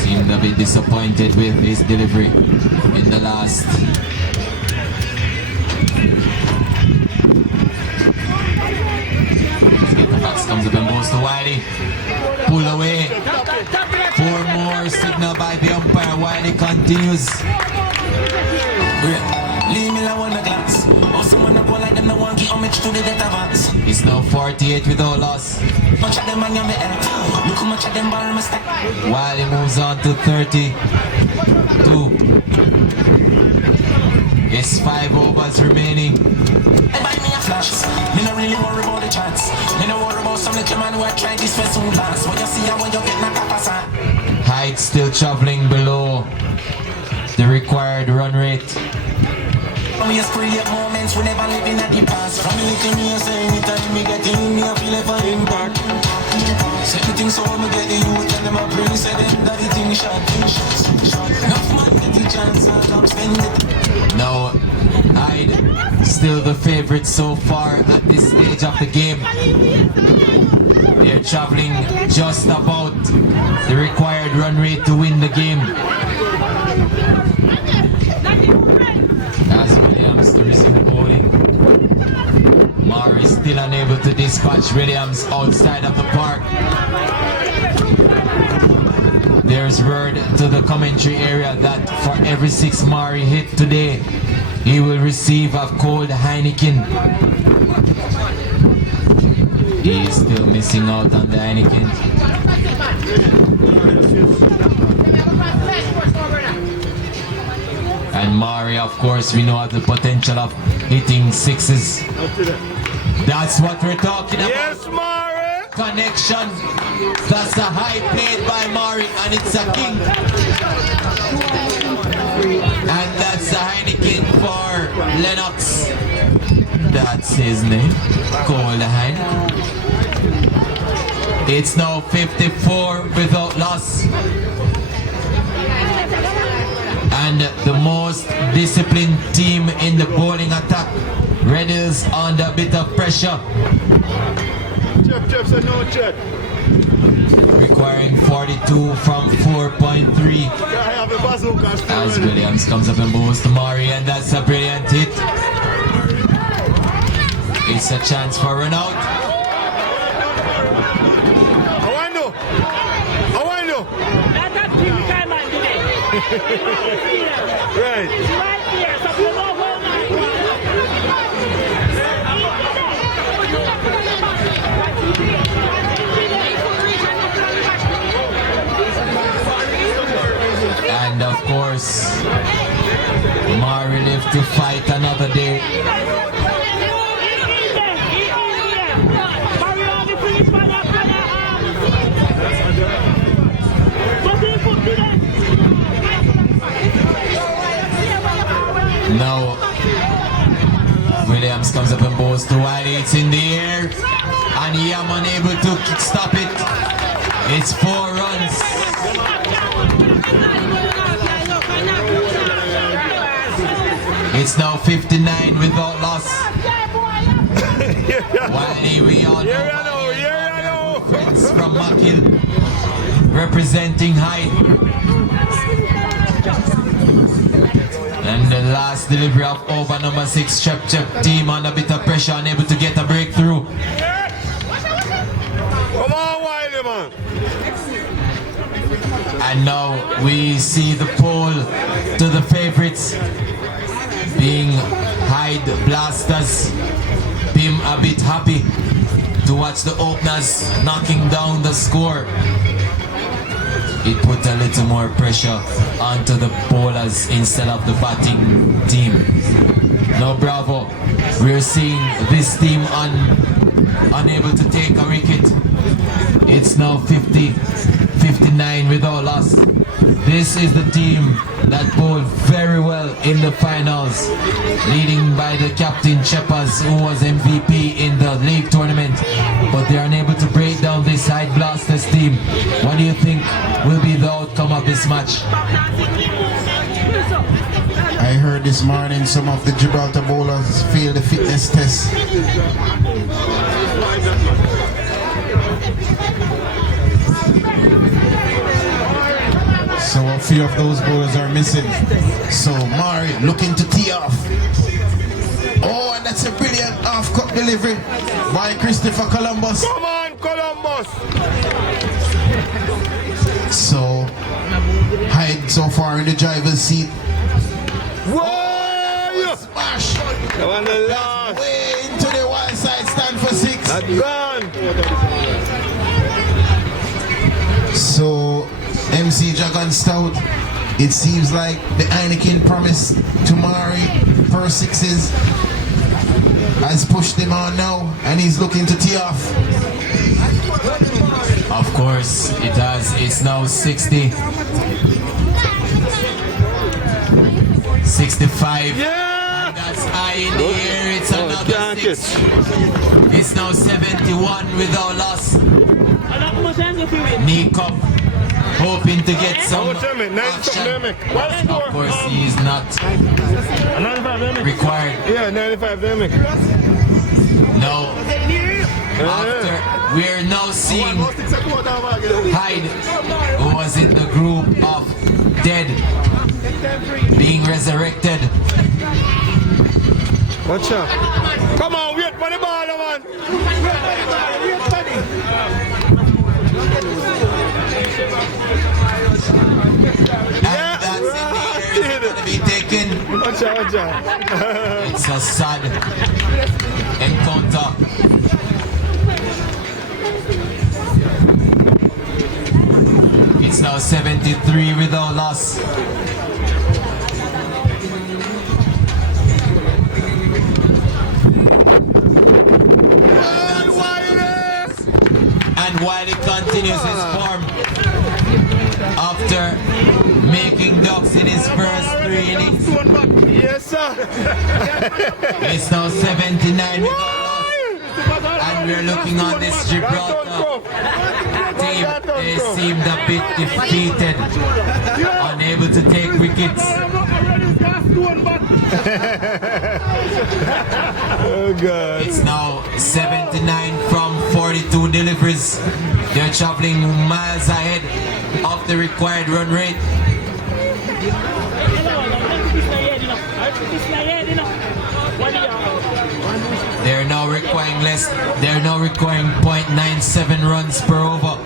seemed a bit disappointed with his delivery in the last. Gata Fox comes up and goes to Wiley. Pull away. 4 more signal by the umpire. Wiley continues. Leave me alone the glass. Or someone that go like them, no one give homage to the death advance. It's now 48 without loss. Much of them man, you me help. Look how much of them ball mistake. Wiley moves on to 32. It's 5 overs remaining. Hey, buy me a flash. Me no really worry about the chance. Me no worry about some little man who I try this for soon last. When you see how when you get knocked up aside. HYDE still traveling below the required run rate. We just create moments we never live in at the past. From me to me, I say anytime me get in, me I feel like an impact. Say the things so me get the youth and them a bring. Say them that the thing shot. Enough man get the chance and I'm spending. Now, HYDE still the favorite so far at this stage of the game. They're traveling just about the required run rate to win the game. As Williams to receive bowling. Murray still unable to dispatch Williams outside of the park. There's word to the commentary area that for every 6 Murray hit today, he will receive a cold Heineken. He is still missing out on the Heineken. And Murray, of course, we know the potential of hitting 6s. That's what we're talking about. Yes, Murray. Connection. That's a high played by Murray, and it's a king. And that's a Heineken for Lennox. That's his name. Cole Heineken. It's now 54 without loss. And the most disciplined team in the bowling attack. Red Hills under a bit of pressure. Chef said no check. Requiring 42 from 4.3. As Williams comes up and bowls to Murray, and that's a brilliant hit. It's a chance for run out. Right. And of course, Murray lived to fight another day. Now, Williams comes up and bowls to Wiley. It's in the air, and he am unable to stop it. It's 4 runs. It's now 59 without loss. Wiley, we all know. Friends from Mackhill representing HYDE. And the last delivery of over number 6, Chep team under a bit of pressure, unable to get a breakthrough. Come on, Wiley, man. And now we see the poll to the favorites being HYDE Blasters. Bim a bit happy to watch the openers knocking down the score. It put a little more pressure onto the bowlers instead of the batting team. Now Bravo, we're seeing this team unable to take a wicket. It's now 50-59 without loss. This is the team that bowled very well in the finals, leading by the captain Cheppers, who was MVP in the league tournament, but they are unable to break down this HYDE Blasters team. What do you think will be the outcome of this match? I heard this morning some of the Gibraltar bowlers failed the fitness test. So a few of those bowlers are missing. So Mari looking to tee off. Oh, and that's a brilliant half-cup delivery by Christopher Columbus. Come on, Columbus. So HYDE so far in the driver's seat. Whoa! Smash! Come on, the last. Way into the one side stand for 6. That's gone. So MC Dragon Stout, it seems like the Heineken promise to Mari per 6s has pushed him on now, and he's looking to tee off. Of course, it has. It's now 60. 65. Yeah! That's high in the air. It's another can't 6. It's now 71 without loss. Knee cup, hoping to get some action. Of course, he is not required. Yeah, 95 damage. No. After we're now seeing HYDE, who was in the group of dead, being resurrected. Watch out. Come on, wait for the ball, man. And that's in the air. It's going to be taken. Watch out, watch out. It's a sad encounter. It's now 73 without loss. And while it continues his form, after making ducks in his first 3 innings, Yes, sir. it's now 79 without loss. And we're looking on this Gibraltar team. They seemed a bit defeated, unable to take wickets. Oh, God. It's now 79 from 42 deliveries. They're traveling miles ahead of the required run rate. They're now requiring less. They're now requiring 0.97 runs per over.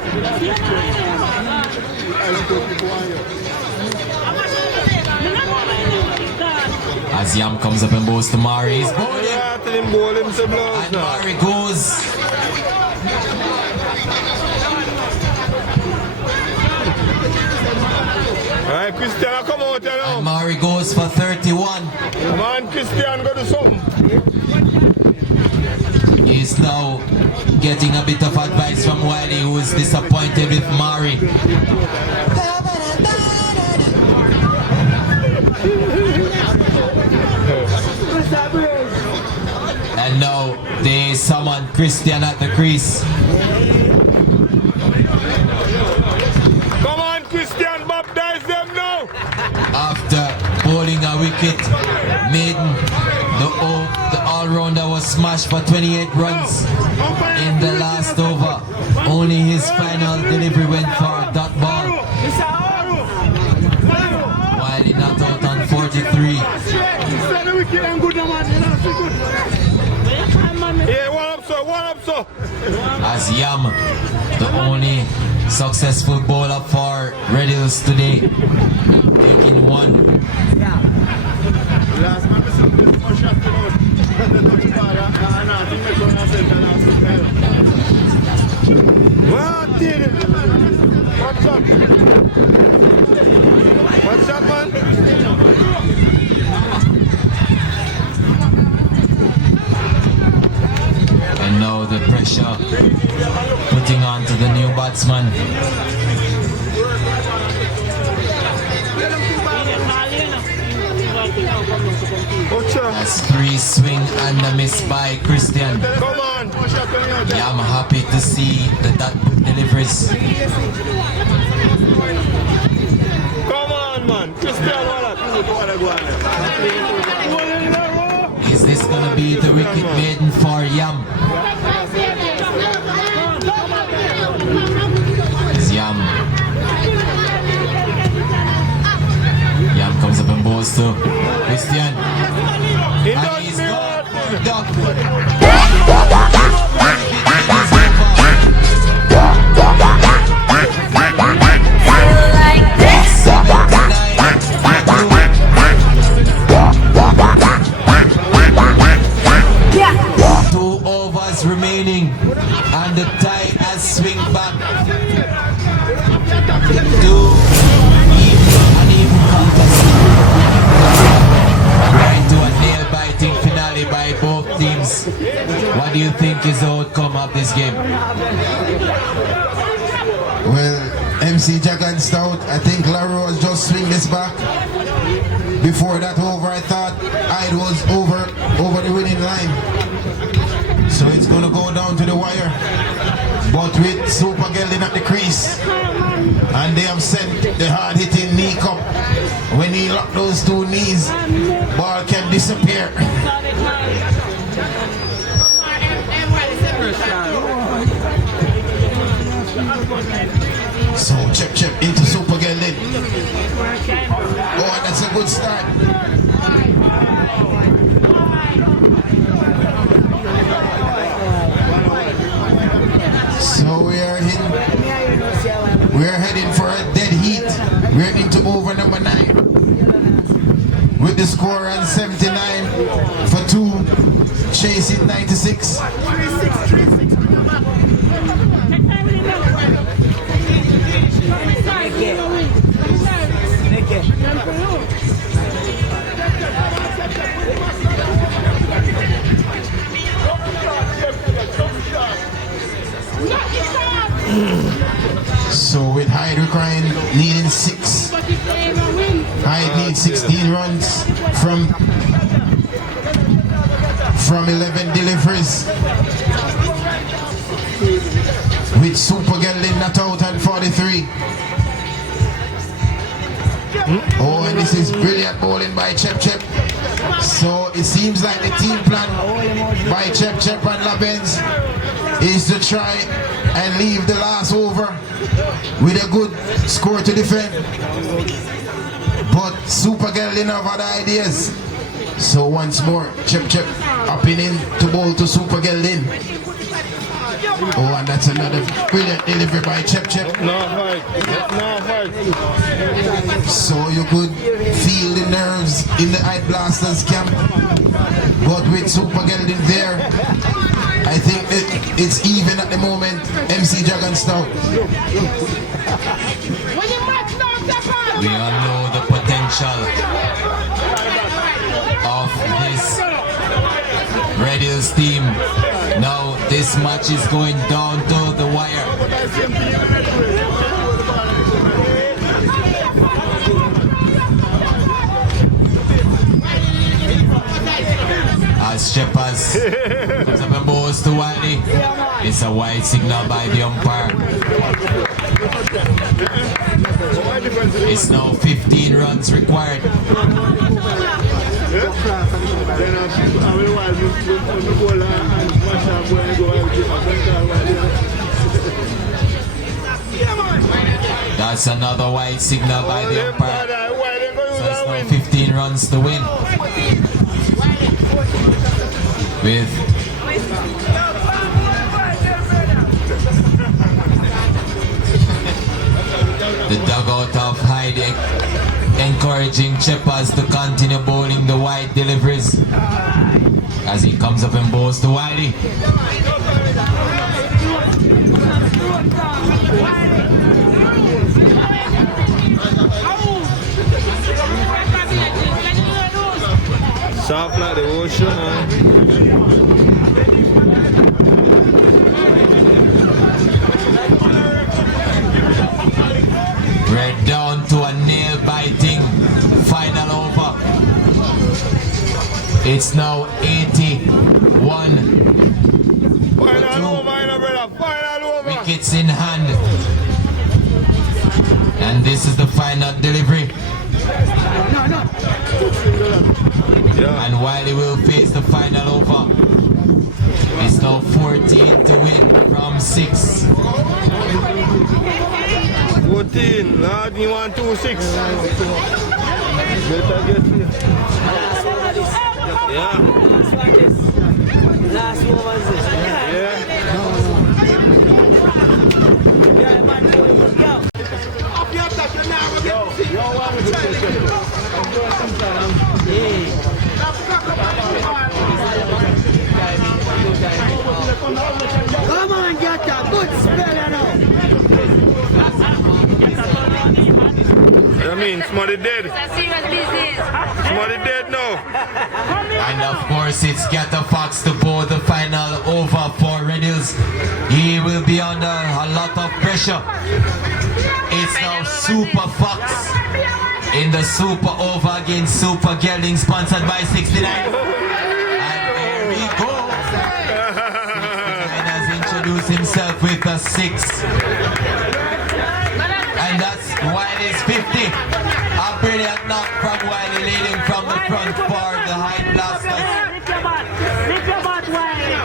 As Yam comes up and bowls to Mari, he's bowling. And Mari goes. Alright, Christian, come out now. And Mari goes for 31. Come on, Christian, go do something. He's now getting a bit of advice from Wiley, who is disappointed with Mari. And now they summon Christian at the crease. Come on, Christian, baptize them now. After bowling a wicket, Maiden, the all-rounder, was smashed for 28 runs in the last over. Only his final delivery went for that ball. While he knocked out on 43. said the wicked and good, man. You know, so good. Yeah, one up, so. As Yam, the only successful bowler for Red Hills today, taking one. Last man, I said, more shot to out. The touch ball, and I think we're going to send the last week. Well, did it. What's up? What's up, man? And now the pressure putting on to the new batsman. That's 3 swing and a miss by Christian. Come on. Yeah, I'm happy to see that delivers. Come on, man. Christian, Is this gonna be the wicket maiden for Yam? It's Yam. Yam comes up and bowls to Christian. And he's gone for duck. Remaining and the tide has swing back to uneven contest. Right to a nail-biting finale by both teams. What do you think is the outcome of this game? Well, MC Jagan Stout, I think Larry was just swing this back. Before that over, I thought HYDE was over the winning line. So it's going to go down to the wire. But with Super Gelding at the crease, and they have sent the hard-hitting knee cup. When he lock those 2 knees, ball can disappear. So chep into Super Gelding. Oh, and that's a good start. So we are heading for a dead heat. We're into over number 9 with the score on 79 for 2, chasing 96. So with HYDE requiring leading 6, HYDE needs 16 runs from 11 deliveries. With Super Gelding not out at 43. Oh, and this is brilliant bowling by Chep. So it seems like the team plan by Chep and Labens is to try and leave the last over with a good score to defend. But Super Gelding have other ideas. So once more, Chep upping in to bowl to Super Gelding. Oh, and that's another brilliant delivery by Chep. No fight. So you could feel the nerves in the HYDE Blasters camp. But with Super Gelding there, I think that it's even at the moment. MC Jagan Stout. We all know the potential of this Red Hills team. Now this match is going down to the wire. As Sheppers comes up and bowls to HYDE, it's a wide signal by the umpire. It's now 15 runs required. That's another wide signal by the umpire. So it's now 15 runs to win. with the dugout of HYDE encouraging Cheppers to continue bowling the wide deliveries as he comes up and bowls to HYDE. Soft like the ocean, man. We're down to a nail-biting final over. It's now 81. Final over, brother. Final over. Wickets in hand. And this is the final delivery. Yeah. And Wiley will face the final over. It's now 14 to win from 6. 14. Lord, you want 2-6. Better get here. Yeah. Last one was this. Yeah. Yeah, man, go. Come on, get a good speller now. I mean, somebody dead. It's a serious business. Somebody dead now. And of course it's Gator Fox to bowl the final over for Red Hills. He will be under a lot of pressure. It's now Super Fox in the Super Over against Super Gelding, sponsored by 69. And there we go. 69 has introduced himself with a 6. And that's Wiley's 50. A brilliant knock from Wiley, leading from the front for the HYDE Blasters. Lift your butt, Wiley.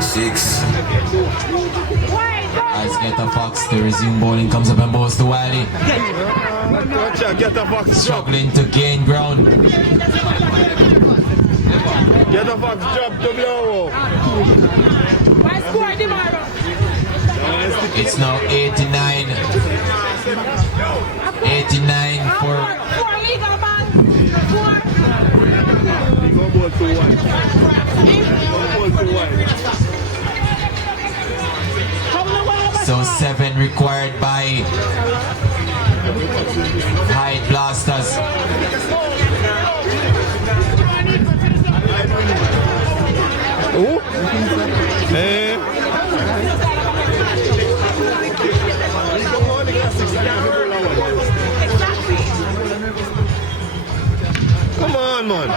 6. As Gator Fox to resume bowling, comes up and bowls to Wiley. Watch out, get the fox drop. Struggling to gain ground. Get the fox drop to blow. It's now 89. 89 for He go ball too wide. so 7 required by HYDE Blasters. Who? Eh? Come on, man.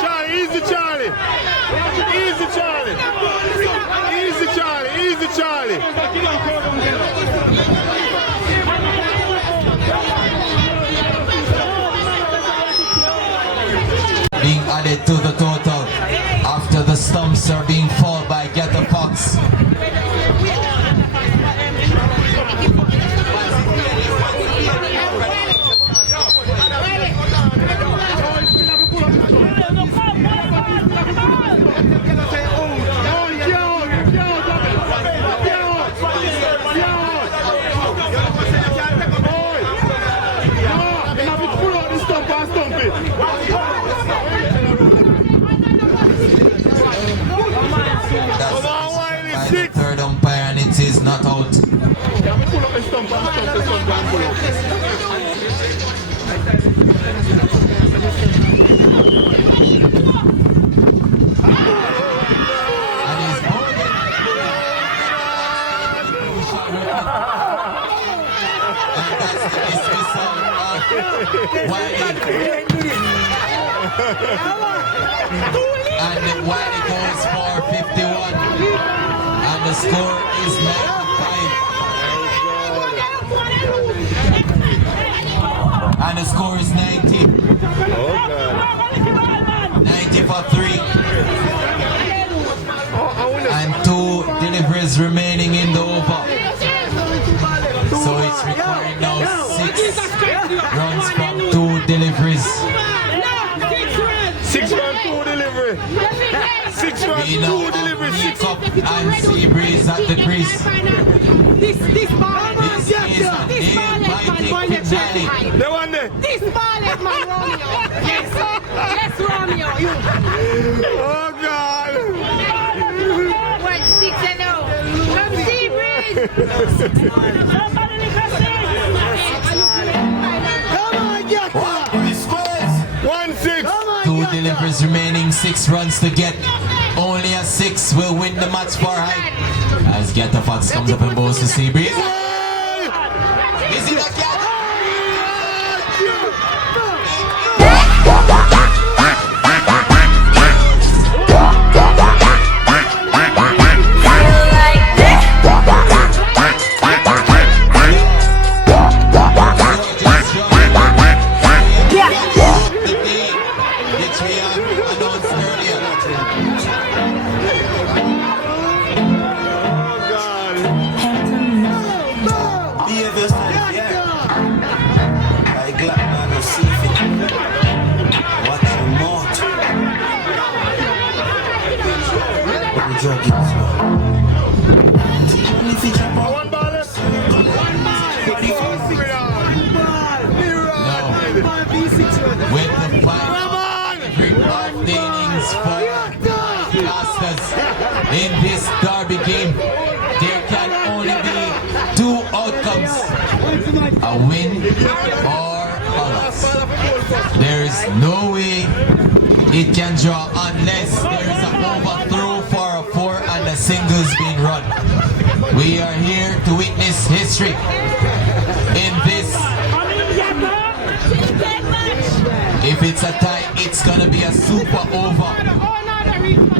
Charlie, easy Charlie. Easy Charlie. Easy Charlie. Easy Charlie. Being added to the total after the stumps are being fought by Gator Fox. That's by the third umpire, and it is not out. And he's bowling. And that's the dismissal of Wiley. And Wiley goes for 51. And the score is 95. And the score is 90. Oh, God. 90 for 3. And 2 deliveries remaining in the over. So it's requiring now 6 runs from 2 deliveries. 6 run, 2 delivery. 6 run, We 2 now delivery. have Cup and Seabreeze at the crease. This ball, This is a nail-biting finale. The one there. This ball is my Romeo. Yes, Romeo. You. Oh God. What 6-0? From Seabreeze. Come on, get that. 1-6. 2 deliveries remaining, 6 runs to get. Only a 6 will win the match for Hyde. As Get the Fox comes up and bows to Seabreeze. Is it a catch? One ball left. With the final innings for Blasters in this derby game, there can only be 2 outcomes: a win or a loss. There is no way it can draw unless there is an overthrow for a 4 and a singles being run. We are here to witness history in this. If it's a tie, it's gonna be a super over.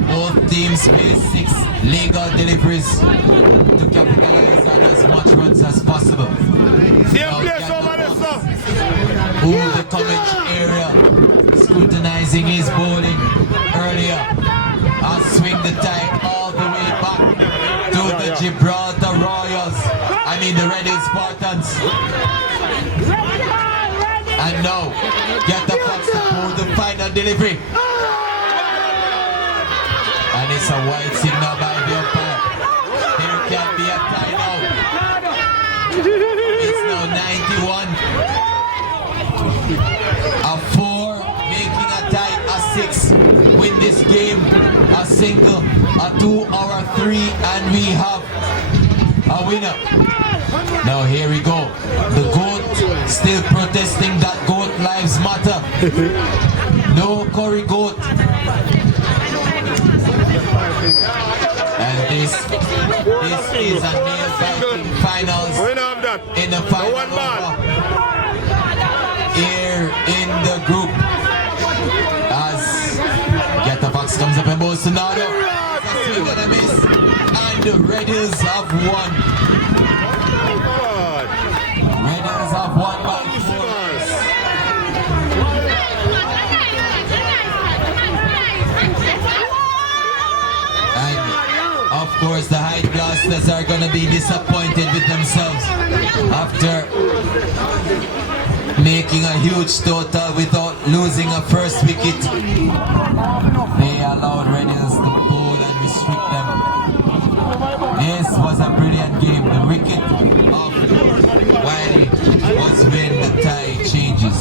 Both teams play 6 legal deliveries to capitalize on as much runs as possible. Same place over there, sir. Who the commentary area scrutinizing his bowling earlier. I'll swing the tide all the way back to the Gibraltar Royals. I mean the Red Hill Spartans. And now, Get the Fox to pull the final delivery. And it's a white signal by the umpire. There can be a tie now. It's now 91. A 4 making a tie, a 6 win this game, a single, a 2 or a 3, and we have a winner. Now here we go. The GOAT still protesting that GOAT lives matter. No Curry GOAT. And this is a nail-biting finals in the final over here in the group. As Get the Fox comes up and bows to Nardo. Swing and a miss. And the Red Hills have won. Red Hills have won by 4. And of course the Hyde Blasters are gonna be disappointed with themselves after making a huge total without losing a first wicket. They allowed Red Hills to bowl and restrict them. This was a brilliant game. The wicket of HYDE was when the tide changes.